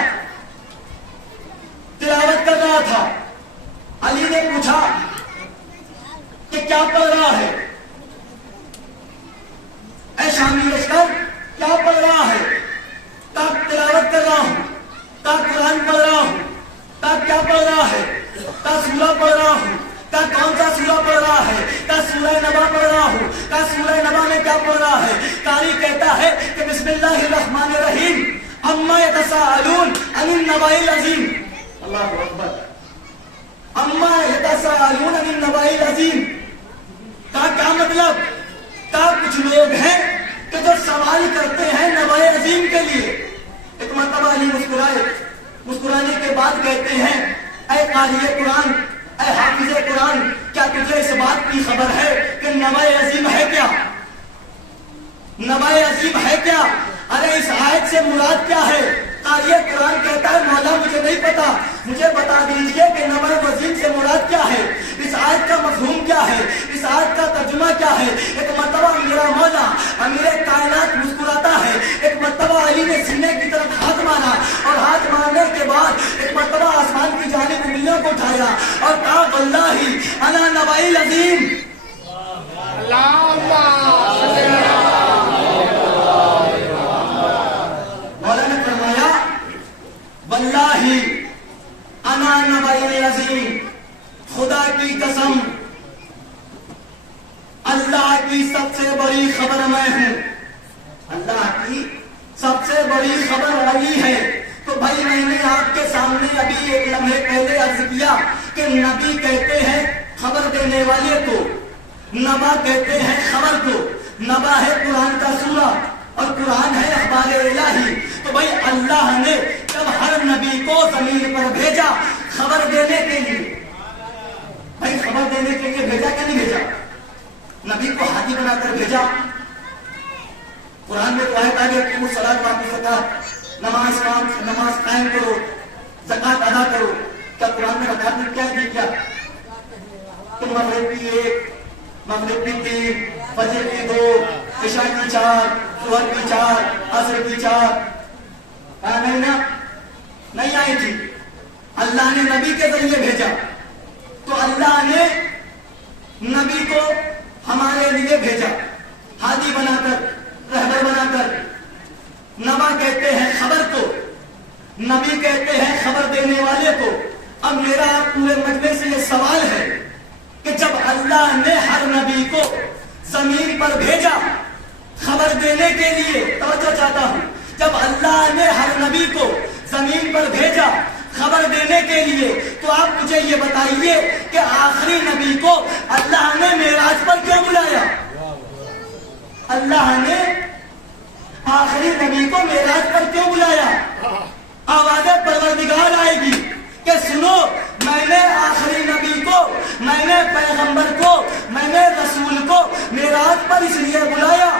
تلاوت کر رہا تھا. علی نے پوچھا کہ کیا پڑھ رہا ہے؟ اے شامی لشکر کیا پڑھ رہا ہے؟ تا تلاوت کر رہا ہوں، تا قرآن پڑھ رہا ہوں. تا کیا پڑھ رہا ہے؟ تا سورہ پڑھ رہا ہوں. تا کون سا سورہ پڑھ رہا ہے؟ تا سورہ نبا پڑھ رہا ہوں. تا سورہ نبا میں کیا پڑھ رہا ہے؟ قاری کہتا ہے کہ بسم اللہ الرحمن الرحیم اما یتساءلون عن النبأ العظیم. اللہ اکبر. اما یتساءلون عن النبأ العظیم کا کیا مطلب؟ کا کچھ لوگ ہیں کہ جو سوال کرتے ہیں نبأ عظیم کے لیے. ایک مرتبہ علی مسکرائے، مسکرانے کے بعد کہتے ہیں اے قاری قرآن، اے حافظ قرآن، کیا تجھے اس بات کی خبر ہے کہ نبأ عظیم ہے کیا؟ نبأ عظیم ہے کیا؟ ارے اس آیت سے مراد کیا ہے؟ قاری قرآن کہتا ہے مولا مجھے نہیں پتا، مجھے بتا دیجئے کہ نبأ عظیم سے مراد کیا ہے، اس آیت کا مفہوم کیا ہے، اس آیت کا ترجمہ کیا ہے. ایک مرتبہ میرا مولا امیر کائنات مسکراتا ہے، ایک مرتبہ علی نے سینے کی طرف ہاتھ مارا اور ہاتھ مارنے کے بعد ایک مرتبہ آسمان کی جانب انگلیوں کو اٹھایا اور کہا واللہ انا نبأ العظیم. مولا نے فرمایا واللہ انا نبی عظیم، خدا کی قسم اللہ کی سب سے بڑی خبر میں ہوں، اللہ کی سب سے بڑی خبر آئی ہے۔ تو بھائی میں نے آپ کے سامنے ابھی ایک لمحے پہلے عرض کیا کہ نبی کہتے ہیں خبر دینے والے کو، نبا کہتے ہیں خبر کو، نبا ہے قرآن کا سورہ اور قرآن ہے اخبار الہی۔ تو بھائی اللہ نے جب ہر نبی کو زمین پر بھیجا خبر دینے کے لیے، بھائی خبر دینے کے لیے بھیجا کہ نہیں بھیجا؟ نبی کو ہادی بنا کر بھیجا۔ قرآن میں تو آیت آگے کہ الصلاۃ واقعی زکات، نماز قائم کرو، زکات ادا کرو۔ کیا قرآن میں زکات نے کیا کیا کہ مغرب کی 1، مغرب کی 3، فجر کی 2، عشاء کی 4، ظہر کی 4، عصر کی 4؟ نہیں نا، نہیں آئی تھی۔ اللہ نے نبی کے ذریعے بھیجا، تو اللہ نے نبی کو ہمارے لیے بھیجا ہادی بنا کر، رہبر بنا کر۔ نبا کہتے ہیں خبر کو، نبی کہتے ہیں خبر دینے والے کو۔ اب میرا پورے مجمع سے یہ سوال ہے کہ جب اللہ نے ہر نبی کو زمین پر بھیجا خبر دینے کے لیے، توجہ چاہتا ہوں، جب اللہ نے ہر نبی کو زمین پر بھیجا خبر دینے کے لیے، تو آپ مجھے یہ بتائیے کہ آخری نبی کو اللہ نے معراج پر کیوں بلایا؟ اللہ نے آخری نبی کو معراج پر کیوں بلایا؟ آواز پروردگار آئے گی کہ سنو، میں نے آخری نبی کو، میں نے پیغمبر کو، میں نے رسول کو معراج پر اس لیے بلایا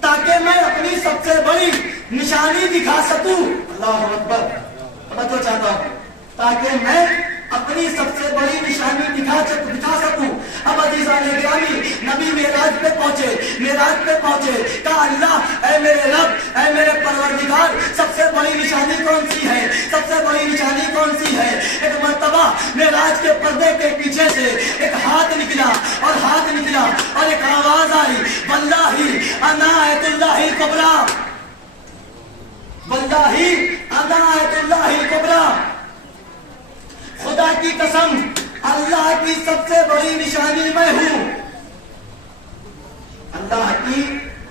تاکہ میں اپنی سب سے بڑی نشانی دکھا سکوں۔ اللہ اکبر، توجہ چاہتا ہوں، تاکہ میں اپنی سب سے بڑی نشانی دکھا سکوں۔ اب عزیزان گرامی، نبی معراج پہ پہنچے، کہا اللہ اے میرے رب، اے میرے پروردگار، سب سے بڑی نشانی کون سی ہے؟ سب سے بڑی نشانی کون سی ہے؟ ایک مرتبہ معراج کے پردے کے پیچھے سے ایک ہاتھ نکلا اور ایک آواز آئی، واللہ انا آیت اللہ کبریٰ، واللہ انا آیت اللہ کبریٰ، خدا کی قسم اللہ کی سب سے بڑی نشانی میں ہوں، اللہ کی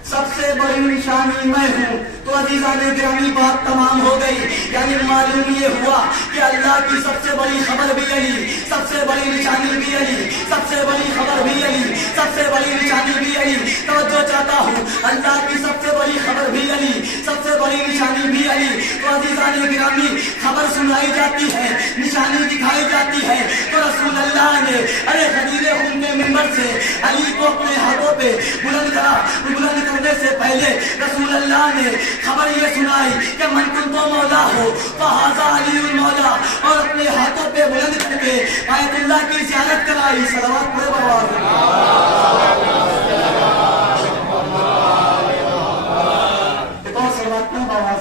سب سے بڑی نشانی میں ہوں۔ تو عزیزان گرامی بات تمام ہو گئی، یعنی معلوم یہ ہوا کہ اللہ کی سب سے بڑی خبر بھی علی، سب سے بڑی نشانی بھی علی، سب سے بڑی خبر بھی علی، سب سے بڑی نشانی بھی علی۔ توجہ چاہتا ہوں، اللہ کی سب سے بڑی خبر بھی علی، سب سے بڑی نشانی بھی علی۔ تو عزیزان گرامی خبر سنائی جاتی ہے، نشانی دکھائی جاتی ہے، تو رسول اللہ نے ارے غدیر خون کے منبر سے علی کو اپنے ہاتھوں پہ بلند کرنے سے پہلے رسول اللہ نے خبر یہ سنائی کہ من کنت مولا ہو فہذا علی المولا، اور اپنے ہاتھوں پہ بلند کر کے آیت اللہ کی زیارت کرائی۔ صلوات پڑھے بابا، ایک اور صلوات پڑھے بابا۔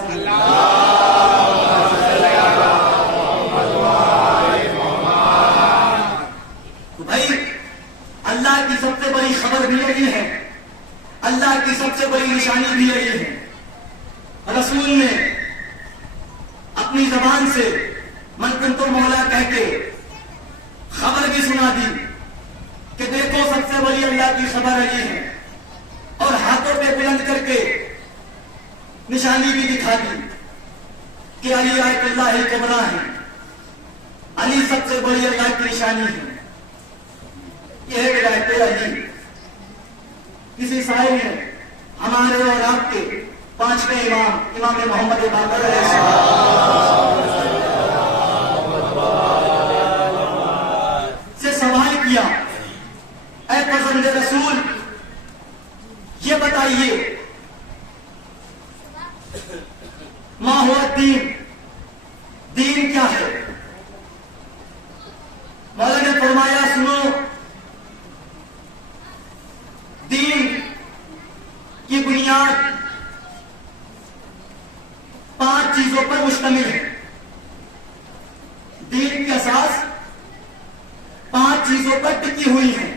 تو بھائی اللہ کی سب سے بڑی خبر بھی یہی ہے، اللہ کی سب سے بڑی نشانی بھی یہی ہے۔ رسول نے اپنی زبان سے من کنت مولا کہہ کے خبر بھی سنا دی کہ دیکھو سب سے بڑی اللہ کی خبر علی ہے، اور ہاتھوں پہ بلند کر کے نشانی بھی دکھا دی کہ علی آیت اللہ کبریٰ ہے، علی سب سے بڑی اللہ کی نشانی ہے۔ یہ ہے ولایت علی۔ کسی سائل نے ہمارے اور آپ کے پانچویں امام محمد باقر علیہ السلام سے سوال کیا، اے پسند رسول یہ بتائیے ما هو الدین، دین کیا ہے؟ مولا نے فرمایا سنو، دین کی بنیاد 5 چیزوں پر مشتمل ہے۔ دین کی اساس 5 چیزوں پر ٹکی ہوئی ہے۔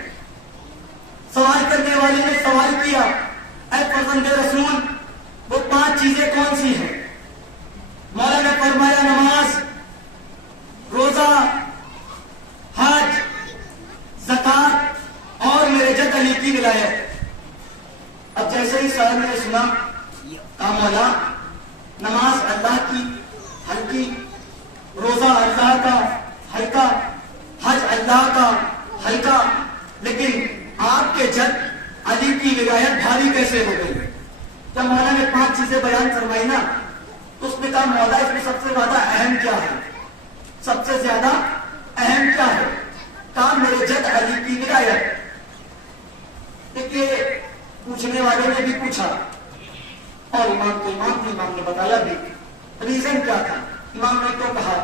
سوال کرنے والے نے سوال کیا، اے فرزند رسول وہ 5 چیزیں کون سی ہیں؟ مولا نے فرمایا نماز، روزہ، حج، زکات اور میرے جد علی کی ولایت۔ اب جیسے ہی صاحب نے سنا، کہا مولا نماز اللہ کی ہلکی، روزہ اللہ کا ہلکا، حج اللہ کا ہلکا، لیکن آپ کے جد علی کی ولایت بھاری کیسے ہو گئی؟ جب مولا نے 5 چیزیں بیان فرمائی نا، تو اس نے کہا مولا اس میں سب سے زیادہ اہم کیا ہے؟ سب سے زیادہ اہم کیا ہے؟ کہا میرے جد علی کی ولایت۔ دیکھیے پوچھنے والے نے بھی پوچھا اور امام نے بتایا بھی ریزن کیا تھا۔ امام نے تو کہا،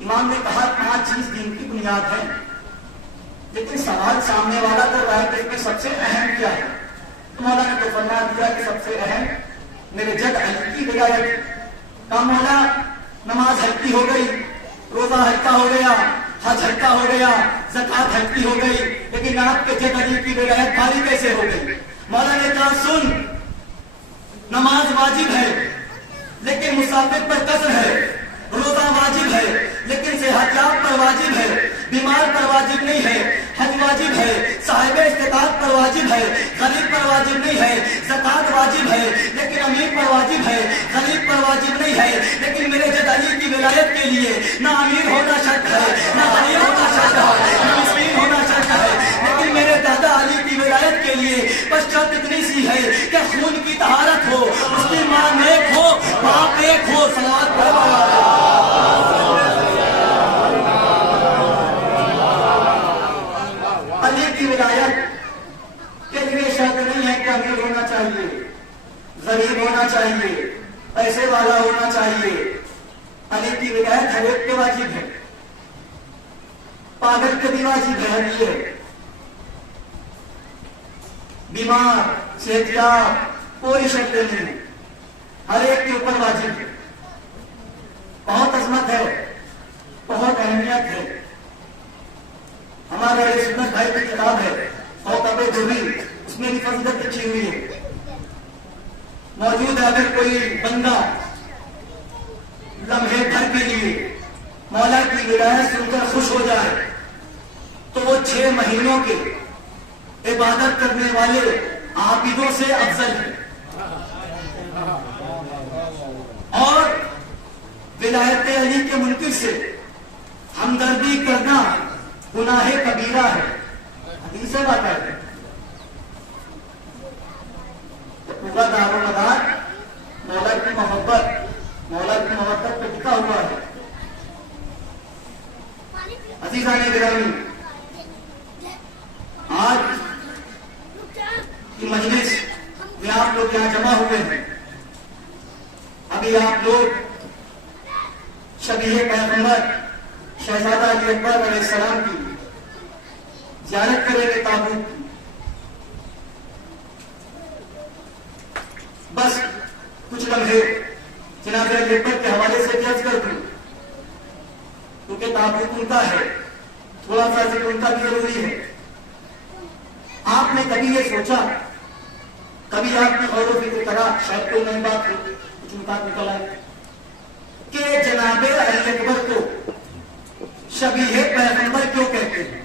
امام نے کہا 5 چیز دین کی بنیاد ہے، لیکن سوال سامنے والا کر رہا ہے کہ سب سے اہم کیا ہے؟ تو مولا نے تو فرما دیا کہ سب سے اہم میرے جد علی کی ولایت۔ کہا مولا نماز ہلکی ہو گئی، روزہ ہلکا ہو گیا، حج ہلکا ہو گیا، زکات ہلکی ہو گئی، لیکن آپ کے جد علی کی ولایت بھاری کیسے ہو گئی؟ مولا نے کہا سن، نماز واجب ہے لیکن مسافر پر قصر ہے، روزہ واجب ہے لیکن صحت یاب پر واجب ہے، بیمار پر واجب نہیں ہے، حج واجب ہے، صاحب استطاعت پر واجب ہے، غریب پر واجب نہیں ہے، زکات واجب ہے لیکن امیر پر واجب ہے، غریب پر واجب نہیں ہے، لیکن میرے جد علی کی ولایت کے لیے نہ امیر ہونا شرط ہے، نہ غریب ہونا شرط ہے، نہ مسکین ہونا شرط ہے، لیکن میرے دادا علی کی ولایت کے لیے بس شرط اتنی سی ہے کہ خون کی طہارت ہو، اس کی ماں نیک ہو، باپ ایک ہو۔ صلوات پڑھو۔ علی کی ولایت کے لیے شرط نہیں ہے کہ امیر ہونا چاہیے، غریب ہونا چاہیے، پیسے والا ہونا چاہیے۔ علی کی ولایت ہر ایک کے واجب ہے، پاگل کے بھی واجب ہے، علی ہے، بیمار، صحت یاب، کوئی شرط نہیں ہے، ہر ایک کے اوپر واجب ہے۔ بہت عظمت ہے، بہت اہمیت ہے۔ ہمارے اہل سنت بھائی کی کتاب ہے خوطب جوہری، اس میں بھی فضیلت لکھی ہوئی ہے، موجود ہے۔ اگر کوئی بندہ لمحے بھر کے لیے مولا کی ولایت سن کر خوش ہو جائے تو وہ 6 مہینوں کے عبادت کرنے والے عابدوں سے افضل ہے، اور ولایت علی کے منکر سے ہمدردی کرنا گناہ کبیرہ ہے، حدیث ہے بات ہے۔ پورا دار و مدار مولا کی محبت پہ ٹکا ہوا ہے۔ عزیزان گرامی، آج کی مجلس میں آپ لوگ یہاں جمع ہوئے ہیں، ابھی آپ لوگ شبیہ پیغمبر شہزادہ علی اکبر علیہ السلام کی زیارت کریں گے تابوت کی۔ بس کچھ لمحے جناب علی اکبر کے حوالے سے درج کر دوں، کیونکہ تابوت ان کا ہے، تھوڑا سا ذکر ان کا بھی ضروری ہے۔ آپ نے کبھی یہ سوچا، کبھی آپ نے غور و فکر کرا، شاید کوئی نئی بات ہو، کچھ بات نکل آئے، کہ جناب علی اکبر کو شبیہ پیغمبر کیوں کہتے ہیں؟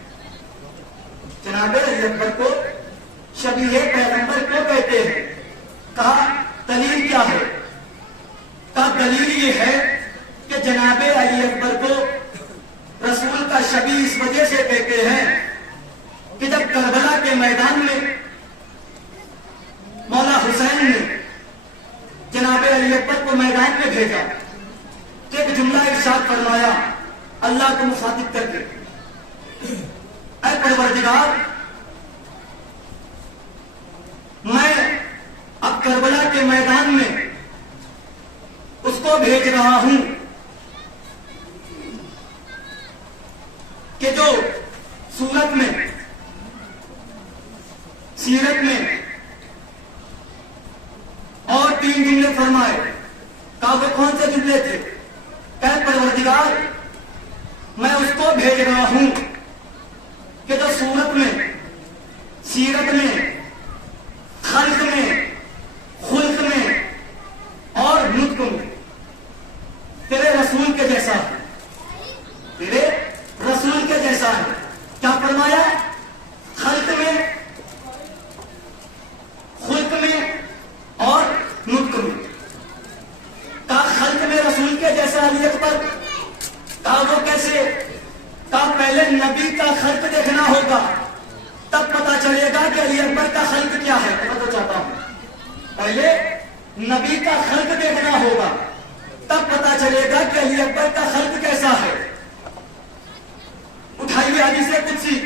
جناب علی اکبر کو شبیہ پیغمبر کیوں کہتے ہیں؟ کہا دلیل کیا ہے؟ کہا دلیل یہ ہے کہ جناب علی اکبر کو رسول کا شبیہ اس وجہ سے کہتے ہیں کہ جب کربلا کے میدان میں مولا حسین نے جناب علی اکبر کو میدان میں بھیجا، ایک جملہ ارشاد فرمایا اللہ کو مخاطب کر کے، اے پروردگار میں اب کربلا کے میدان میں اس کو بھیج رہا ہوں کہ جو سورت میں، سیرت میں اور 3 جملے فرمائے۔ کہا وہ کون سے جملے تھے؟ کہ پروردگار میں اس کو بھیج رہا ہوں کہ جو سورت میں، سیرت میں نبی کا خلق دیکھنا ہوگا، تب پتا چلے گا کہ علی اکبر کا خلق کیا ہے۔ میں تو چاہتا ہوں پہلے نبی کا خلق دیکھنا ہوگا، تب پتا چلے گا کہ علی اکبر کا خلق کیسا ہے۔ اٹھائیے حدیث قدسی،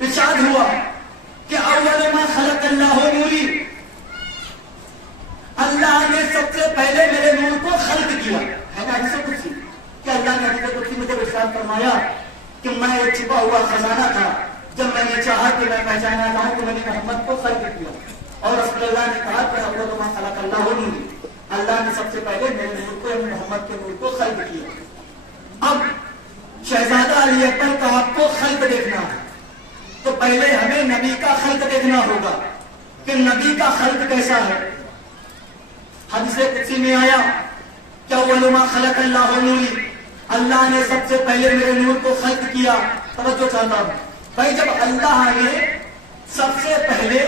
ارشاد ہوا کہ اول ما خلق اللہ نوری، اللہ نے سب سے پہلے میرے نور کو خلق کیا ہے نا حدیث قدسی کہ اللہ نے حدیث قدسی میں جب ارشاد فرمایا کہ میں ایک چھپا ہوا خزانہ تھا، جب میں نے چاہا کہ میں پہچانا چاہوں تو میں نے محمد کو خلق کیا، اور رسول اللہ نے کہا کہ اول ما خلق اللہ نوری، اللہ نے سب سے پہلے میرے نور کو یعنی محمد کے نور کو خلق کیا۔ اب شہزادہ علی اکبر کا آپ کو خلق دیکھنا ہے تو پہلے ہمیں نبی کا خلق دیکھنا ہوگا کہ نبی کا خلق کیسا ہے۔ حدیث قدسی میں آیا کہ اول ما خلق اللہ نوری، اللہ نے سب سے پہلے میرے نور کو خلق کیا۔ توجہ چاہتا ہوں بھائی، جب اللہ نے سب سے پہلے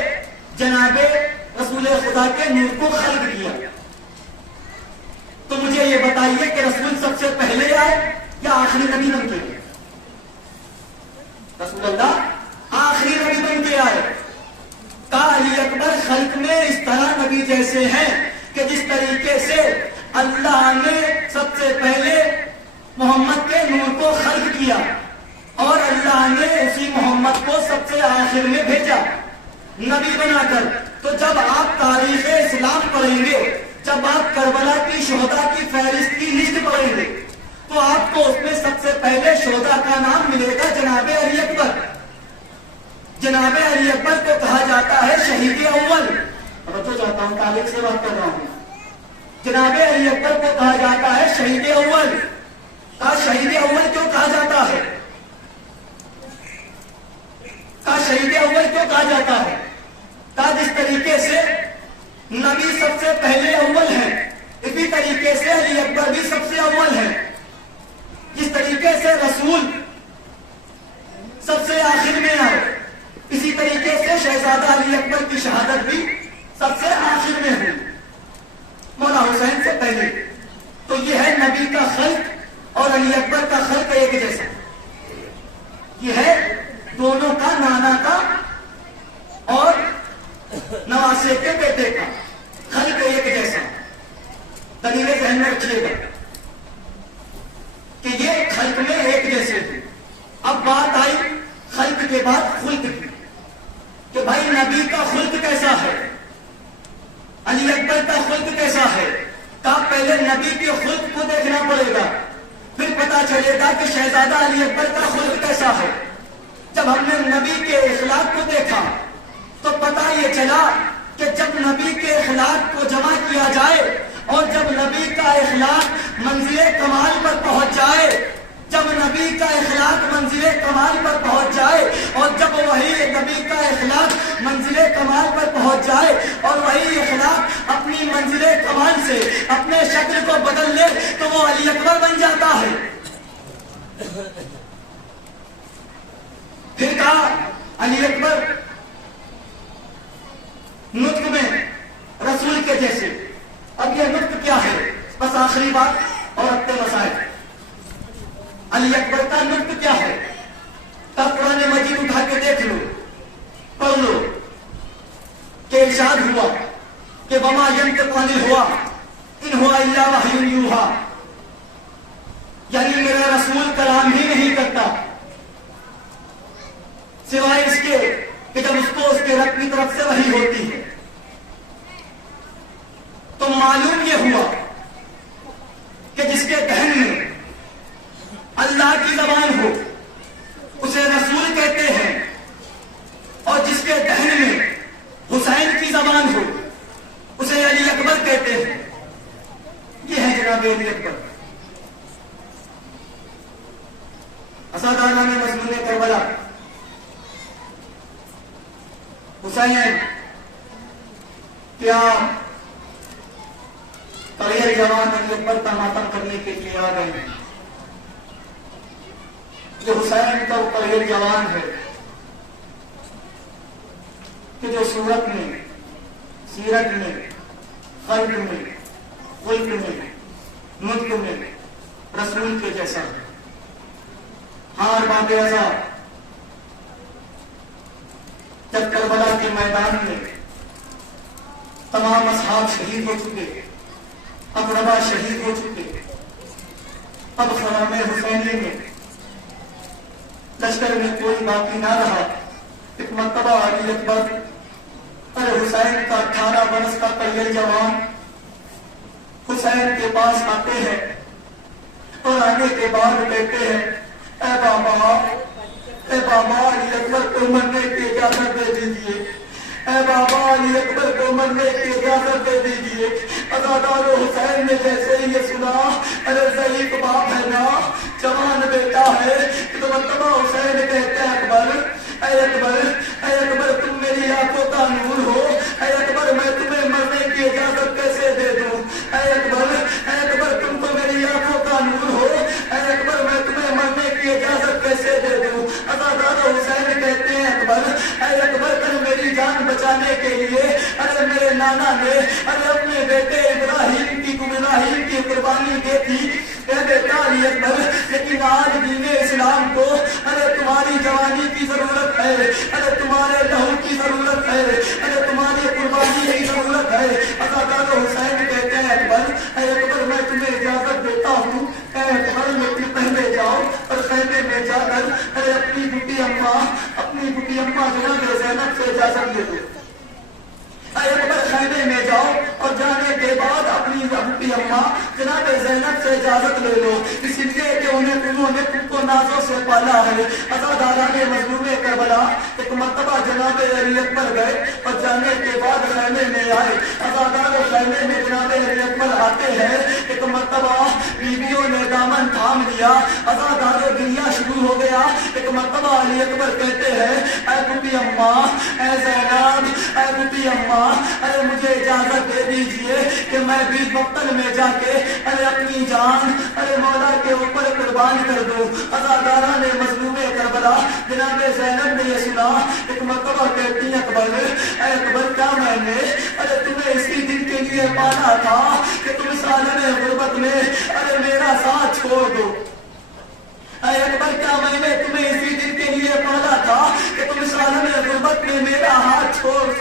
جناب رسول خدا کے نور کو خلق کیا تو مجھے یہ بتائیے کہ رسول سب سے پہلے آئے یا آخری نبی بن کے؟ رسول اللہ آخری نبی بن کے آئے۔ کہا علی اکبر خلق میں اس طرح نبی جیسے ہیں کہ جس طریقے سے اللہ نے سب سے پہلے محمد کے نور کو خلق کیا اور اللہ نے اسی محمد کو سب سے آخر میں بھیجا نبی بنا کر۔ تو جب آپ تاریخ اسلام پڑھیں گے، جب آپ کربلا کی شہداء کی فہرست کی لسٹ پڑھیں گے تو آپ کو اس میں سب سے پہلے شہداء کا نام ملے گا جناب علی اکبر۔ جناب علی اکبر کو کہا جاتا ہے شہید اول، توجہ چاہتا ہوں تعلق سے بات کر رہا ہوں۔ جناب علی اکبر کو کہا جاتا ہے شہید اول۔ کہا شہید اول کیوں کہا جاتا ہے؟ کہا شہید اول کیوں کہا جاتا ہے؟ کہا جس طریقے سے نبی سب سے پہلے اول ہے، اسی طریقے سے علی اکبر بھی سب سے اول ہے۔ جس طریقے سے رسول سب سے آخر میں آئے، اسی طریقے سے شہزادہ علی اکبر کی شہادت بھی سب سے آخر میں ہوئی، مولا حسین سے پہلے۔ تو یہ ہے نبی کا خلق اور علی اکبر کا خلق ایک جیسا، یہ ہے دونوں کا نانا کا اور نواسے کے بیٹے کا خلق ایک جیسا۔ دلیل ذہن میں رکھیے گا کہ یہ خلق میں ایک جیسے تھے۔ اب بات آئی خلق کے بعد خلق کی کہ بھائی نبی کا خلق کیسا ہے، علی اکبر کا خلق کیسا ہے۔ کہا پہلے نبی کے خلق کو دیکھنا پڑے گا، پھر پتا چلے گا کہ شہزادہ علی اکبر کا خلق کیسا ہے۔ جب ہم نے نبی کے اخلاق کو دیکھا تو پتا یہ چلا کہ جب نبی کے اخلاق کو جمع کیا جائے اور جب نبی کا اخلاق منزل کمال پر پہنچ جائے، جب نبی کا اخلاق منزل کمال پر پہنچ جائے اور جب وہی نبی کا اخلاق منزل کمال پر پہنچ جائے اور وہی اخلاق اپنی منزل کمال سے اپنے شکل کو بدل لے تو وہ علی اکبر بن جاتا ہے۔ پھر کہا علی اکبر نطق میں رسول کے جیسے۔ اب یہ نطق کیا ہے؟ بس آخری بات اور اپنے مسائل۔ علی اکبر کا نطق کیا ہے؟ تب قرآن مجید اٹھا کے دیکھ لو، پڑھ لو کہ ارشاد ہوا کہ وما ینطق عن الهوى ان هو الا وحی یوحی، یعنی میرا رسول کلام ہی نہیں کرتا سوائے اس کے کہ جب اس کو اس کے رب کی طرف سے وحی ہوتی ہے۔ تو معلوم یہ ہوا کہ جس کے دہن میں اللہ کی زبان ہو اسے رسول کہتے ہیں، اور جس کے دہن میں حسین کی زبان ہو اسے علی اکبر کہتے ہیں۔ یہ ہے جناب علی اکبر۔ اسدانہ میں مضمون کربلا حسین کیا طاہر جوان علی اکبر کا ماتم کرنے کے لیے آ گئے ہیں۔ جو حسین کا طاہر جوان ہے کہ جو صورت میں، سیرت میں، قلب میں، خلق میں، نطق میں رسول کے جیسا ہے۔ اور باب ازا جب کربلا کے میدان میں تمام اصحاب شہید ہو چکے، اقربا شہید ہو چکے، اب خرام حسینی میں لشکر میں کوئی باقی نہ رہا۔ ایک مرتبہ علی اکبر ارے حسین کا 18 برس کا طیب جوان حسین کے پاس آتے ہیں اور آنے کے بعد کہتے ہیں اے بابا علی اکبر کو مرنے کی اجازت دے دیجیے، اے بابا علی اکبر کو مرنے کی اجازت دے دیجیے۔ عزادار حسین نے جیسے ہی یہ سنا، ارے ضعیف باپ ہے نا، جوان بیٹا ہے، تو مرتبہ حسین کہتے ہیں اے اکبر تم میری آنکھوں کا نور ہو، اے اکبر میں تمہیں مرنے کی اجازت کیسے دے دوں، اے اکبر تم تو میری آنکھوں کا نور ہو، اے اکبر میں تمہیں مرنے کی اجازت کیسے دے دوں۔ عزادار حسین کہتے ہیں اے اکبر کل میری جان بچانے کے لیے ارے میرے نانا نے ارے اپنے بیٹے ابراہیم کی قربانی دی تھی، اے بیٹا علی اکبر، لیکن آج دین اسلام کو ارے تمہاری جوانی کی ضرورت ہے، ارے تمہارے لہو کی ضرورت ہے، ارے تمہاری قربانی کی ضرورت ہے۔ عزادار حسین کہتے ہیں اے اکبر میں تمہیں اجازت دیتا ہوں، اے اکبر میں تم پہلے جاؤ اور خیمے میں جا کر ارے اپنی بٹی اماں جناب زینب سے اجازت لے دو۔ اے اکبر خیمے میں جاؤ اور جانے کے بعد اپنی بٹی اماں جناب زینب سے اجازت لے لو، اس لیے کہ انہوں نے تم کو نازوں سے پالا ہے۔ عزاداران مظلوم کربلا ایک مرتبہ جناب علی اکبر گئے اور جانے کے بعد خیمے میں آئے۔ عزادار خیمے میں جناب علی اکبر آتے ہیں، ایک مرتبہ بیویوں نے دامن تھام لیا، عزادار گریا شروع ہو گیا۔ ایک مرتبہ علی اکبر کہتے ہیں اے بٹی اماں، اے زینب، اے بٹی اماں، ارے مجھے اجازت دے دیجئے کہ میں بیچ مقتل میں جا کے ارے اپنی جان ارے مولا کے اوپر قربان کر دوں۔ عزاداران مظلوم کربلا جناب زینب نے یہ سنا، ایک مرتبہ کہتی ہیں اے اکبر کیا میں نے ارے تمہیں اسی دن کے لیے پالا تھا کہ تم اس عالم غربت میں ارے میرا ساتھ چھوڑ دو۔ اے اکبر کیا میں نے تمہیں اسی دن کے لیے پالا تھا کہ تم اس عالم غربت میں میرا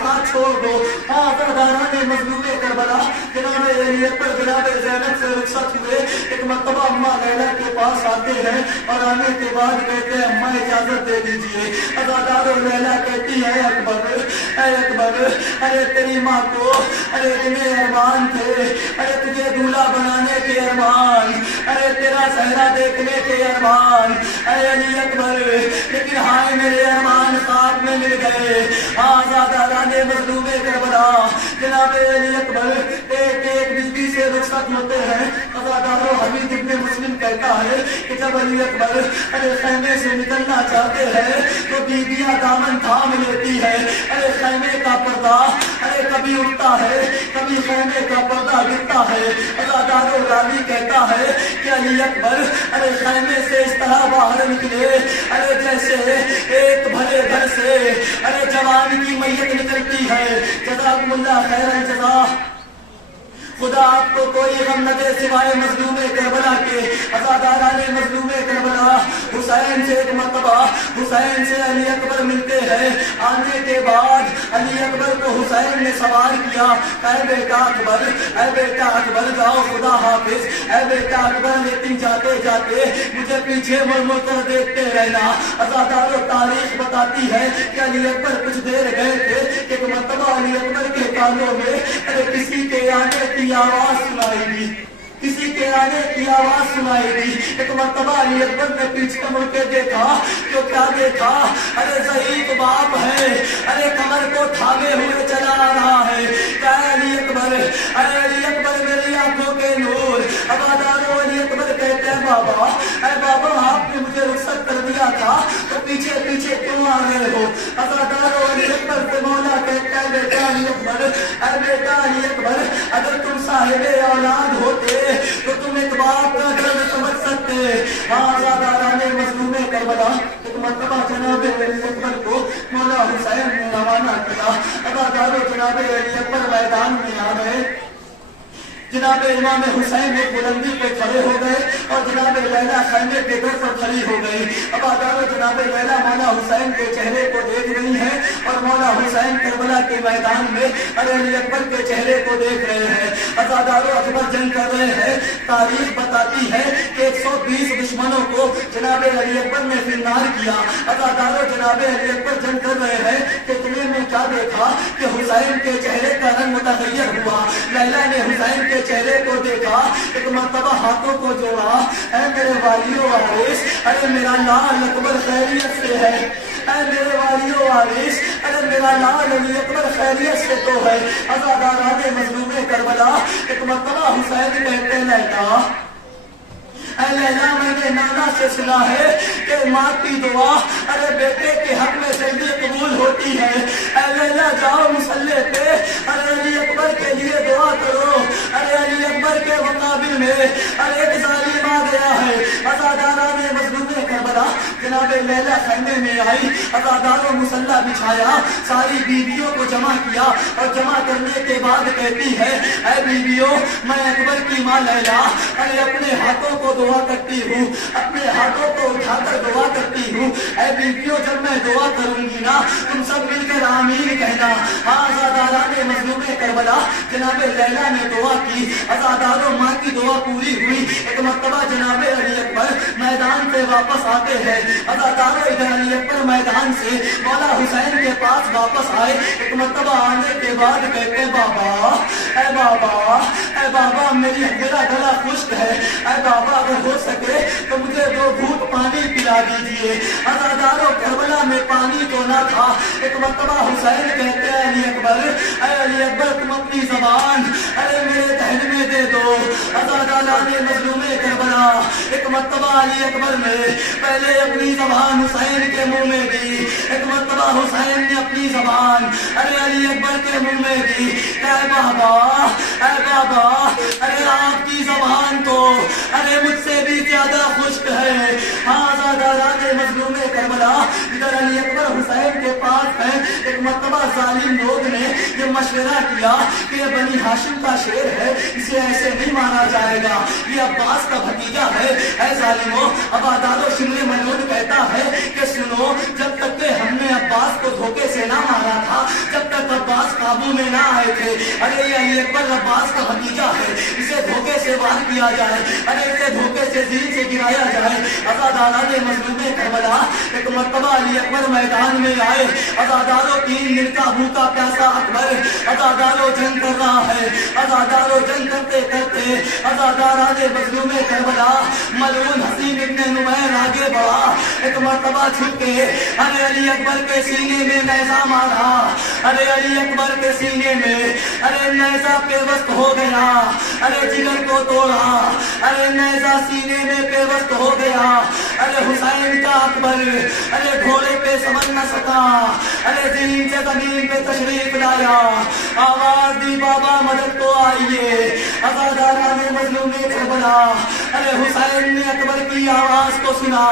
ساتھ چھوڑ دو۔ عزاداران مظلوم کربلا جناب علی اکبر جناب زینب سے رخصت ہوئے، ایک مرتبہ اماں لیلا کے پاس آتے ہیں اور آنے کے بعد کہتے ہیں اماں اجازت دے دیجیے۔ عزادار لیلا کہتی ہے اے اکبر ارے تیری ماں کو ارے اتنے ارمان تھے، ارے تجھے دولہا بنانے کے ارمان، ارے تیرا صحرا دیکھنے کے ارمان، اے علی اکبر، لیکن ہائے میرے ارمان خواب میں مل گئے۔ عزاداران مظلوم کربلا جناب علی اکبر ایک بیوی سے رخصت ہوتے ہیں۔ عزادار حمید ابن مسلم کہتا ہے کہ جب علی اکبر ارے خیمے سے نکلنا چاہتے ہیں تو بیویاں دامن تھام لیتی ہے، ارے خیمے کا پردہ ارے کبھی اٹھتا ہے، کبھی خیمے کا پردہ گرتا ہے۔ عزادار راوی کہتا ہے کہ علی اکبر ارے خیمے سے اس طرح باہر نکلے ارے جیسے ایک بھرے گھر سے ارے جوان کی میت نکلتی ہے۔ جزاکم اللہ خیر الجزا۔ خدا آپ کو کوئی غم نہ دے سوائے مظلوم کربلا کے۔ عزاداران مظلوم کربلا حسین سے ایک مرتبہ حسین سے علی اکبر ملتے ہیں، آنے کے بعد علی اکبر کو حسین نے سوال کیا اے بیٹا اکبر جاؤ خدا حافظ، اے بیٹا اکبر لیکن جاتے جاتے مجھے پیچھے مڑ کر دیکھتے رہنا۔ عزادار تاریخ بتاتی ہے کہ علی اکبر کچھ دیر گئے تھے، ایک مرتبہ علی اکبر کے کانوں میں کسی کے آنے کی آواز سنائی دی، کسی کے آنے کی آواز سنائی دی۔ ایک مرتبہ علی اکبر نے پیچھے مڑ کے دیکھا تو کیا دیکھا، ارے ضعیف باپ ہے، ارے کمر کو تھامے ہوئے چلا آ رہا ہے۔ کیا علی اکبر، ارے علی اکبر میری آنکھوں کے نور۔ عزادارو علی اکبر کہتے ہیں بابا، اے بابا آپ نے مجھے رخصت کر دیا تھا تو پیچھے پیچھے کیوں آ رہے ہو؟ عزادارو علی اکبر سے مولا کہتا ہے بیٹا علی اکبر، اے بیٹا علی اکبر اگر تم صاحب اولاد ہوتے تو تم ایک باپ کا درد سمجھ سکتے۔ عزاداران مظلوم کربلا ایک مرتبہ جناب علی اکبر کو مولا حسین نے روانہ کیا۔ عزادارو جناب علی اکبر میدان میں آ گئے، جناب امام حسین ایک بلندی پہ کھڑے ہو گئے اور جناب لیلا خیمے کے گھر پر کھڑی ہو گئی۔ اب جناب لیلا مولا حسین کے چہرے کو دیکھ رہی ہیں اور مولا حسین کربلا کے میدان میں علی اکبر کے چہرے کو دیکھ رہے ہیں. عزادارو اکبر جنگ کر رہے ہیں. تاریخ بتاتی ہے کہ 120 دشمنوں کو جناب علی اکبر نے فنار کیا. عزادارو جناب علی اکبر جنگ کر رہے ہیں کہ تمہیں نے کیا دیکھا کہ حسین کے چہرے کا رنگ متغیر ہوا. لیلا نے حسین کے چہرے کو دیکھا, ایک مرتبہ ہاتھوں کو جوڑا, اے میرے والیو وارث, ارے میرا لال اکبر خیریت سے ہے, اے میرے والیو وارث, ارے میرا لال علی اکبر خیریت سے تو ہے. عزاداران مظلوم کربلا ایک مرتبہ حسین کہتے لیلا, اے لیلا میں نے نانا سے سنا ہے کہ ماں کی دعا ارے بیٹے کے حق میں جلدی قبول ہوتی ہے. اے لیلا جاؤ مسلح پہ, ارے علی اکبر کے لیے دعا کرو. ارے علی اکبر کے مقابل میں ارے ایک ظالم آ گیا ہے. عزاداران مظلوم کربلا جناب لیلا خیمے میں آئی. عزاداروں مسلح بچھایا, ساری بیویوں کو جمع کیا اور جمع کرنے کے بعد کہتی ہے, اے بیویوں میں اکبر کی ماں لیلا ارے اپنے ہاتھوں کو دعا کرتی ہوں, اپنے ہاتھوں کو اٹھا کر دعا کرتی ہوں. اے بیویوں جب میں دعا کروں گی نا تم سب مل کر آمین کہنا. عزاداران مظلوم کربلا جناب لیلا نے دعا کی. عزاداروں ماں کی دعا پوری ہوئی. ایک مرتبہ جناب علی اکبر میدان سے واپس آتے ہیں. عزاداروں ادھر علی اکبر میدان سے مولا حسین کے پاس واپس آئے. ایک مرتبہ آنے کے بعد کہتے بابا, اے بابا, اے بابا میرا گلا خشک ہے, اے بابا اگر ہو سکے تو مجھے 2 گھونٹ پانی پلا دیجیے. عزاداروں کربلا میں پانی تو نہ تھا. ایک مرتبہ حسین کہتے ہیں علی اکبر, اے علی اکبر تم اپنی زبان ارے میرے دہن میں دے دو. عزاداران مظلوم کربلا ایک مرتبہ علی اکبر نے پہلے اپنی زبان حسین کے منہ میں دی. ایک مرتبہ حسین نے اپنی زبان ارے علی اکبر کے منہ میں دی. اے بابا, اے بابا, ارے آپ کی زبان تو ارے مجھ سے بھی زیادہ خشک ہے. عزاداران مظلوم کربلا ادھر علی اکبر حسین کے پاس ہے. ایک مرتبہ ظالم لوگ نے یہ مشورہ کیا کہ یہ بنی ہاشم کا شیر ہے, اسے ایسے نہیں مارا جائے گا, یہ عباس کا بھتیجا ہے. اے ظالموں, عبادارو شمر ملعون کہتا ہے کہ سنو, جب تک کہ ہم نے عباس کو دھوکے سے نہ مارا تھا جب تک عباس قابو میں نہ آئے تھے. ارے یہ علی اکبر عباس کا بھتیجا ہے, اسے دھوکے سے وار کیا جائے, ارے اسے دھوکے سے زین سے گرایا جائے. عزاداران مظلوم کربلا ایک مرتبہ علی اکبر میدان میں آئے. عزاداروں 3 دن کا بھوکا پیاسا اکبر عزاداروں جنگ کر رہا ہے. عزاداروں جنگ کرتے کرتے عزاداران مظلوم کربلا ملعون حسین ابن نمیر آگے بڑھا. ایک مرتبہ چھپ کے ارے علی اکبر کے سینے میں نیزہ مارا. ارے علی اکبر کے سینے میں ارے نیزہ پیوست ہو گیا. ارے جگر کو توڑا, ارے نیزہ سینے میں پیوست ہو گیا. ارے حسین کا اکبر ارے گھوڑے پہ سنبھل نہ سکا. ارے زمین سے زمین پہ تشریف لایا. آواز دی بابا مدد کو آئیے. عزاداران مظلوم کربلا ارے حسین نے اکبر کی آواز کو سنا.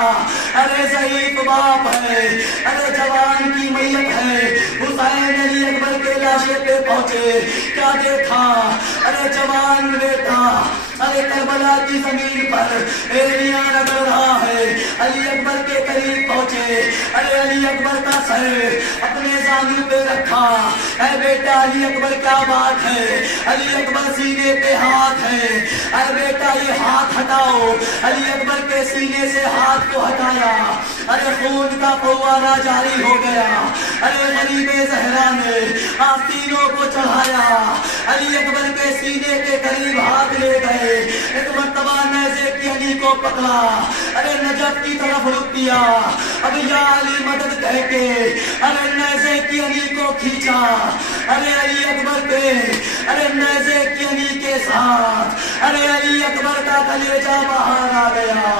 ارے ضعیف باپ ہے, ارے جوان کی میت ہے. حسین علی اکبر کے لاشے پہ پہنچے. کیا دیکھا, ارے جوان بیٹا ارے کربلا کی زمین پر ایریاں رگڑ رہا ہے. علی اکبر کے قریب پہنچے. ارے علی اکبر کا سر اپنے زانو پہ رکھا. اے بیٹا علی اکبر کیا بات ہے. علی اکبر سینے پہ ہاتھ ہے. اے بیٹا یہ ہاتھ ہٹاؤ. علی اکبر کے سینے سے ہاتھ کو ہٹایا. ارے خون کا فوارہ جاری ہو گیا. ارے غریب زہرا نے آستینوں کو چڑھایا. علی اکبر کے سینے کے قریب ہاتھ لے گئے. ایک مرتبہ نیزے کی علی کو پکڑا. ارے نجف کی طرف رک دیا. اب یا علی مدد کہہ کے ارے نیزے کی علی کو کھینچا. ارے علی اکبر کے ارے نیزے کی علی کے ساتھ ارے علی اکبر کا کلیجہ باہر آ گیا.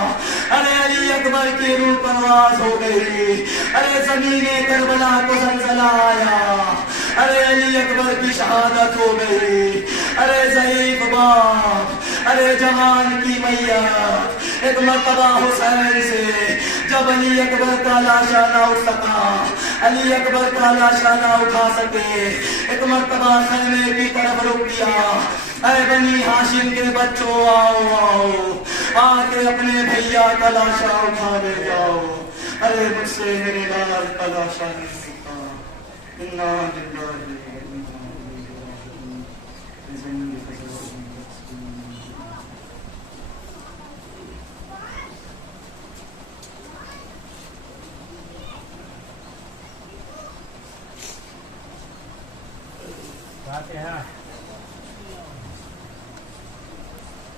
ارے علی اکبر کی روح پرواز ہو گئی. ارے زمین کربلا کو زلزلہ آیا. ارے علی اکبر کی شہادت ہو گئی. ارے ضعیف باپ ارے جوان کی میت. ایک مرتبہ حسین سے جب علی اکبر کا لاشا نہ اٹھ سکا, علی اکبر کا لاشا نہ اٹھا سکے, ایک مرتبہ خیمے کی طرف رک دیا. اے بنی ہاشم کے بچوں آؤ آؤ, آ کے اپنے بھیا کا لاشا اٹھا لے جاؤ. ارے مجھ سے میرے لال تلاشا نہیں سکتا انا للہ و انا الیہ راجعون فاتحہ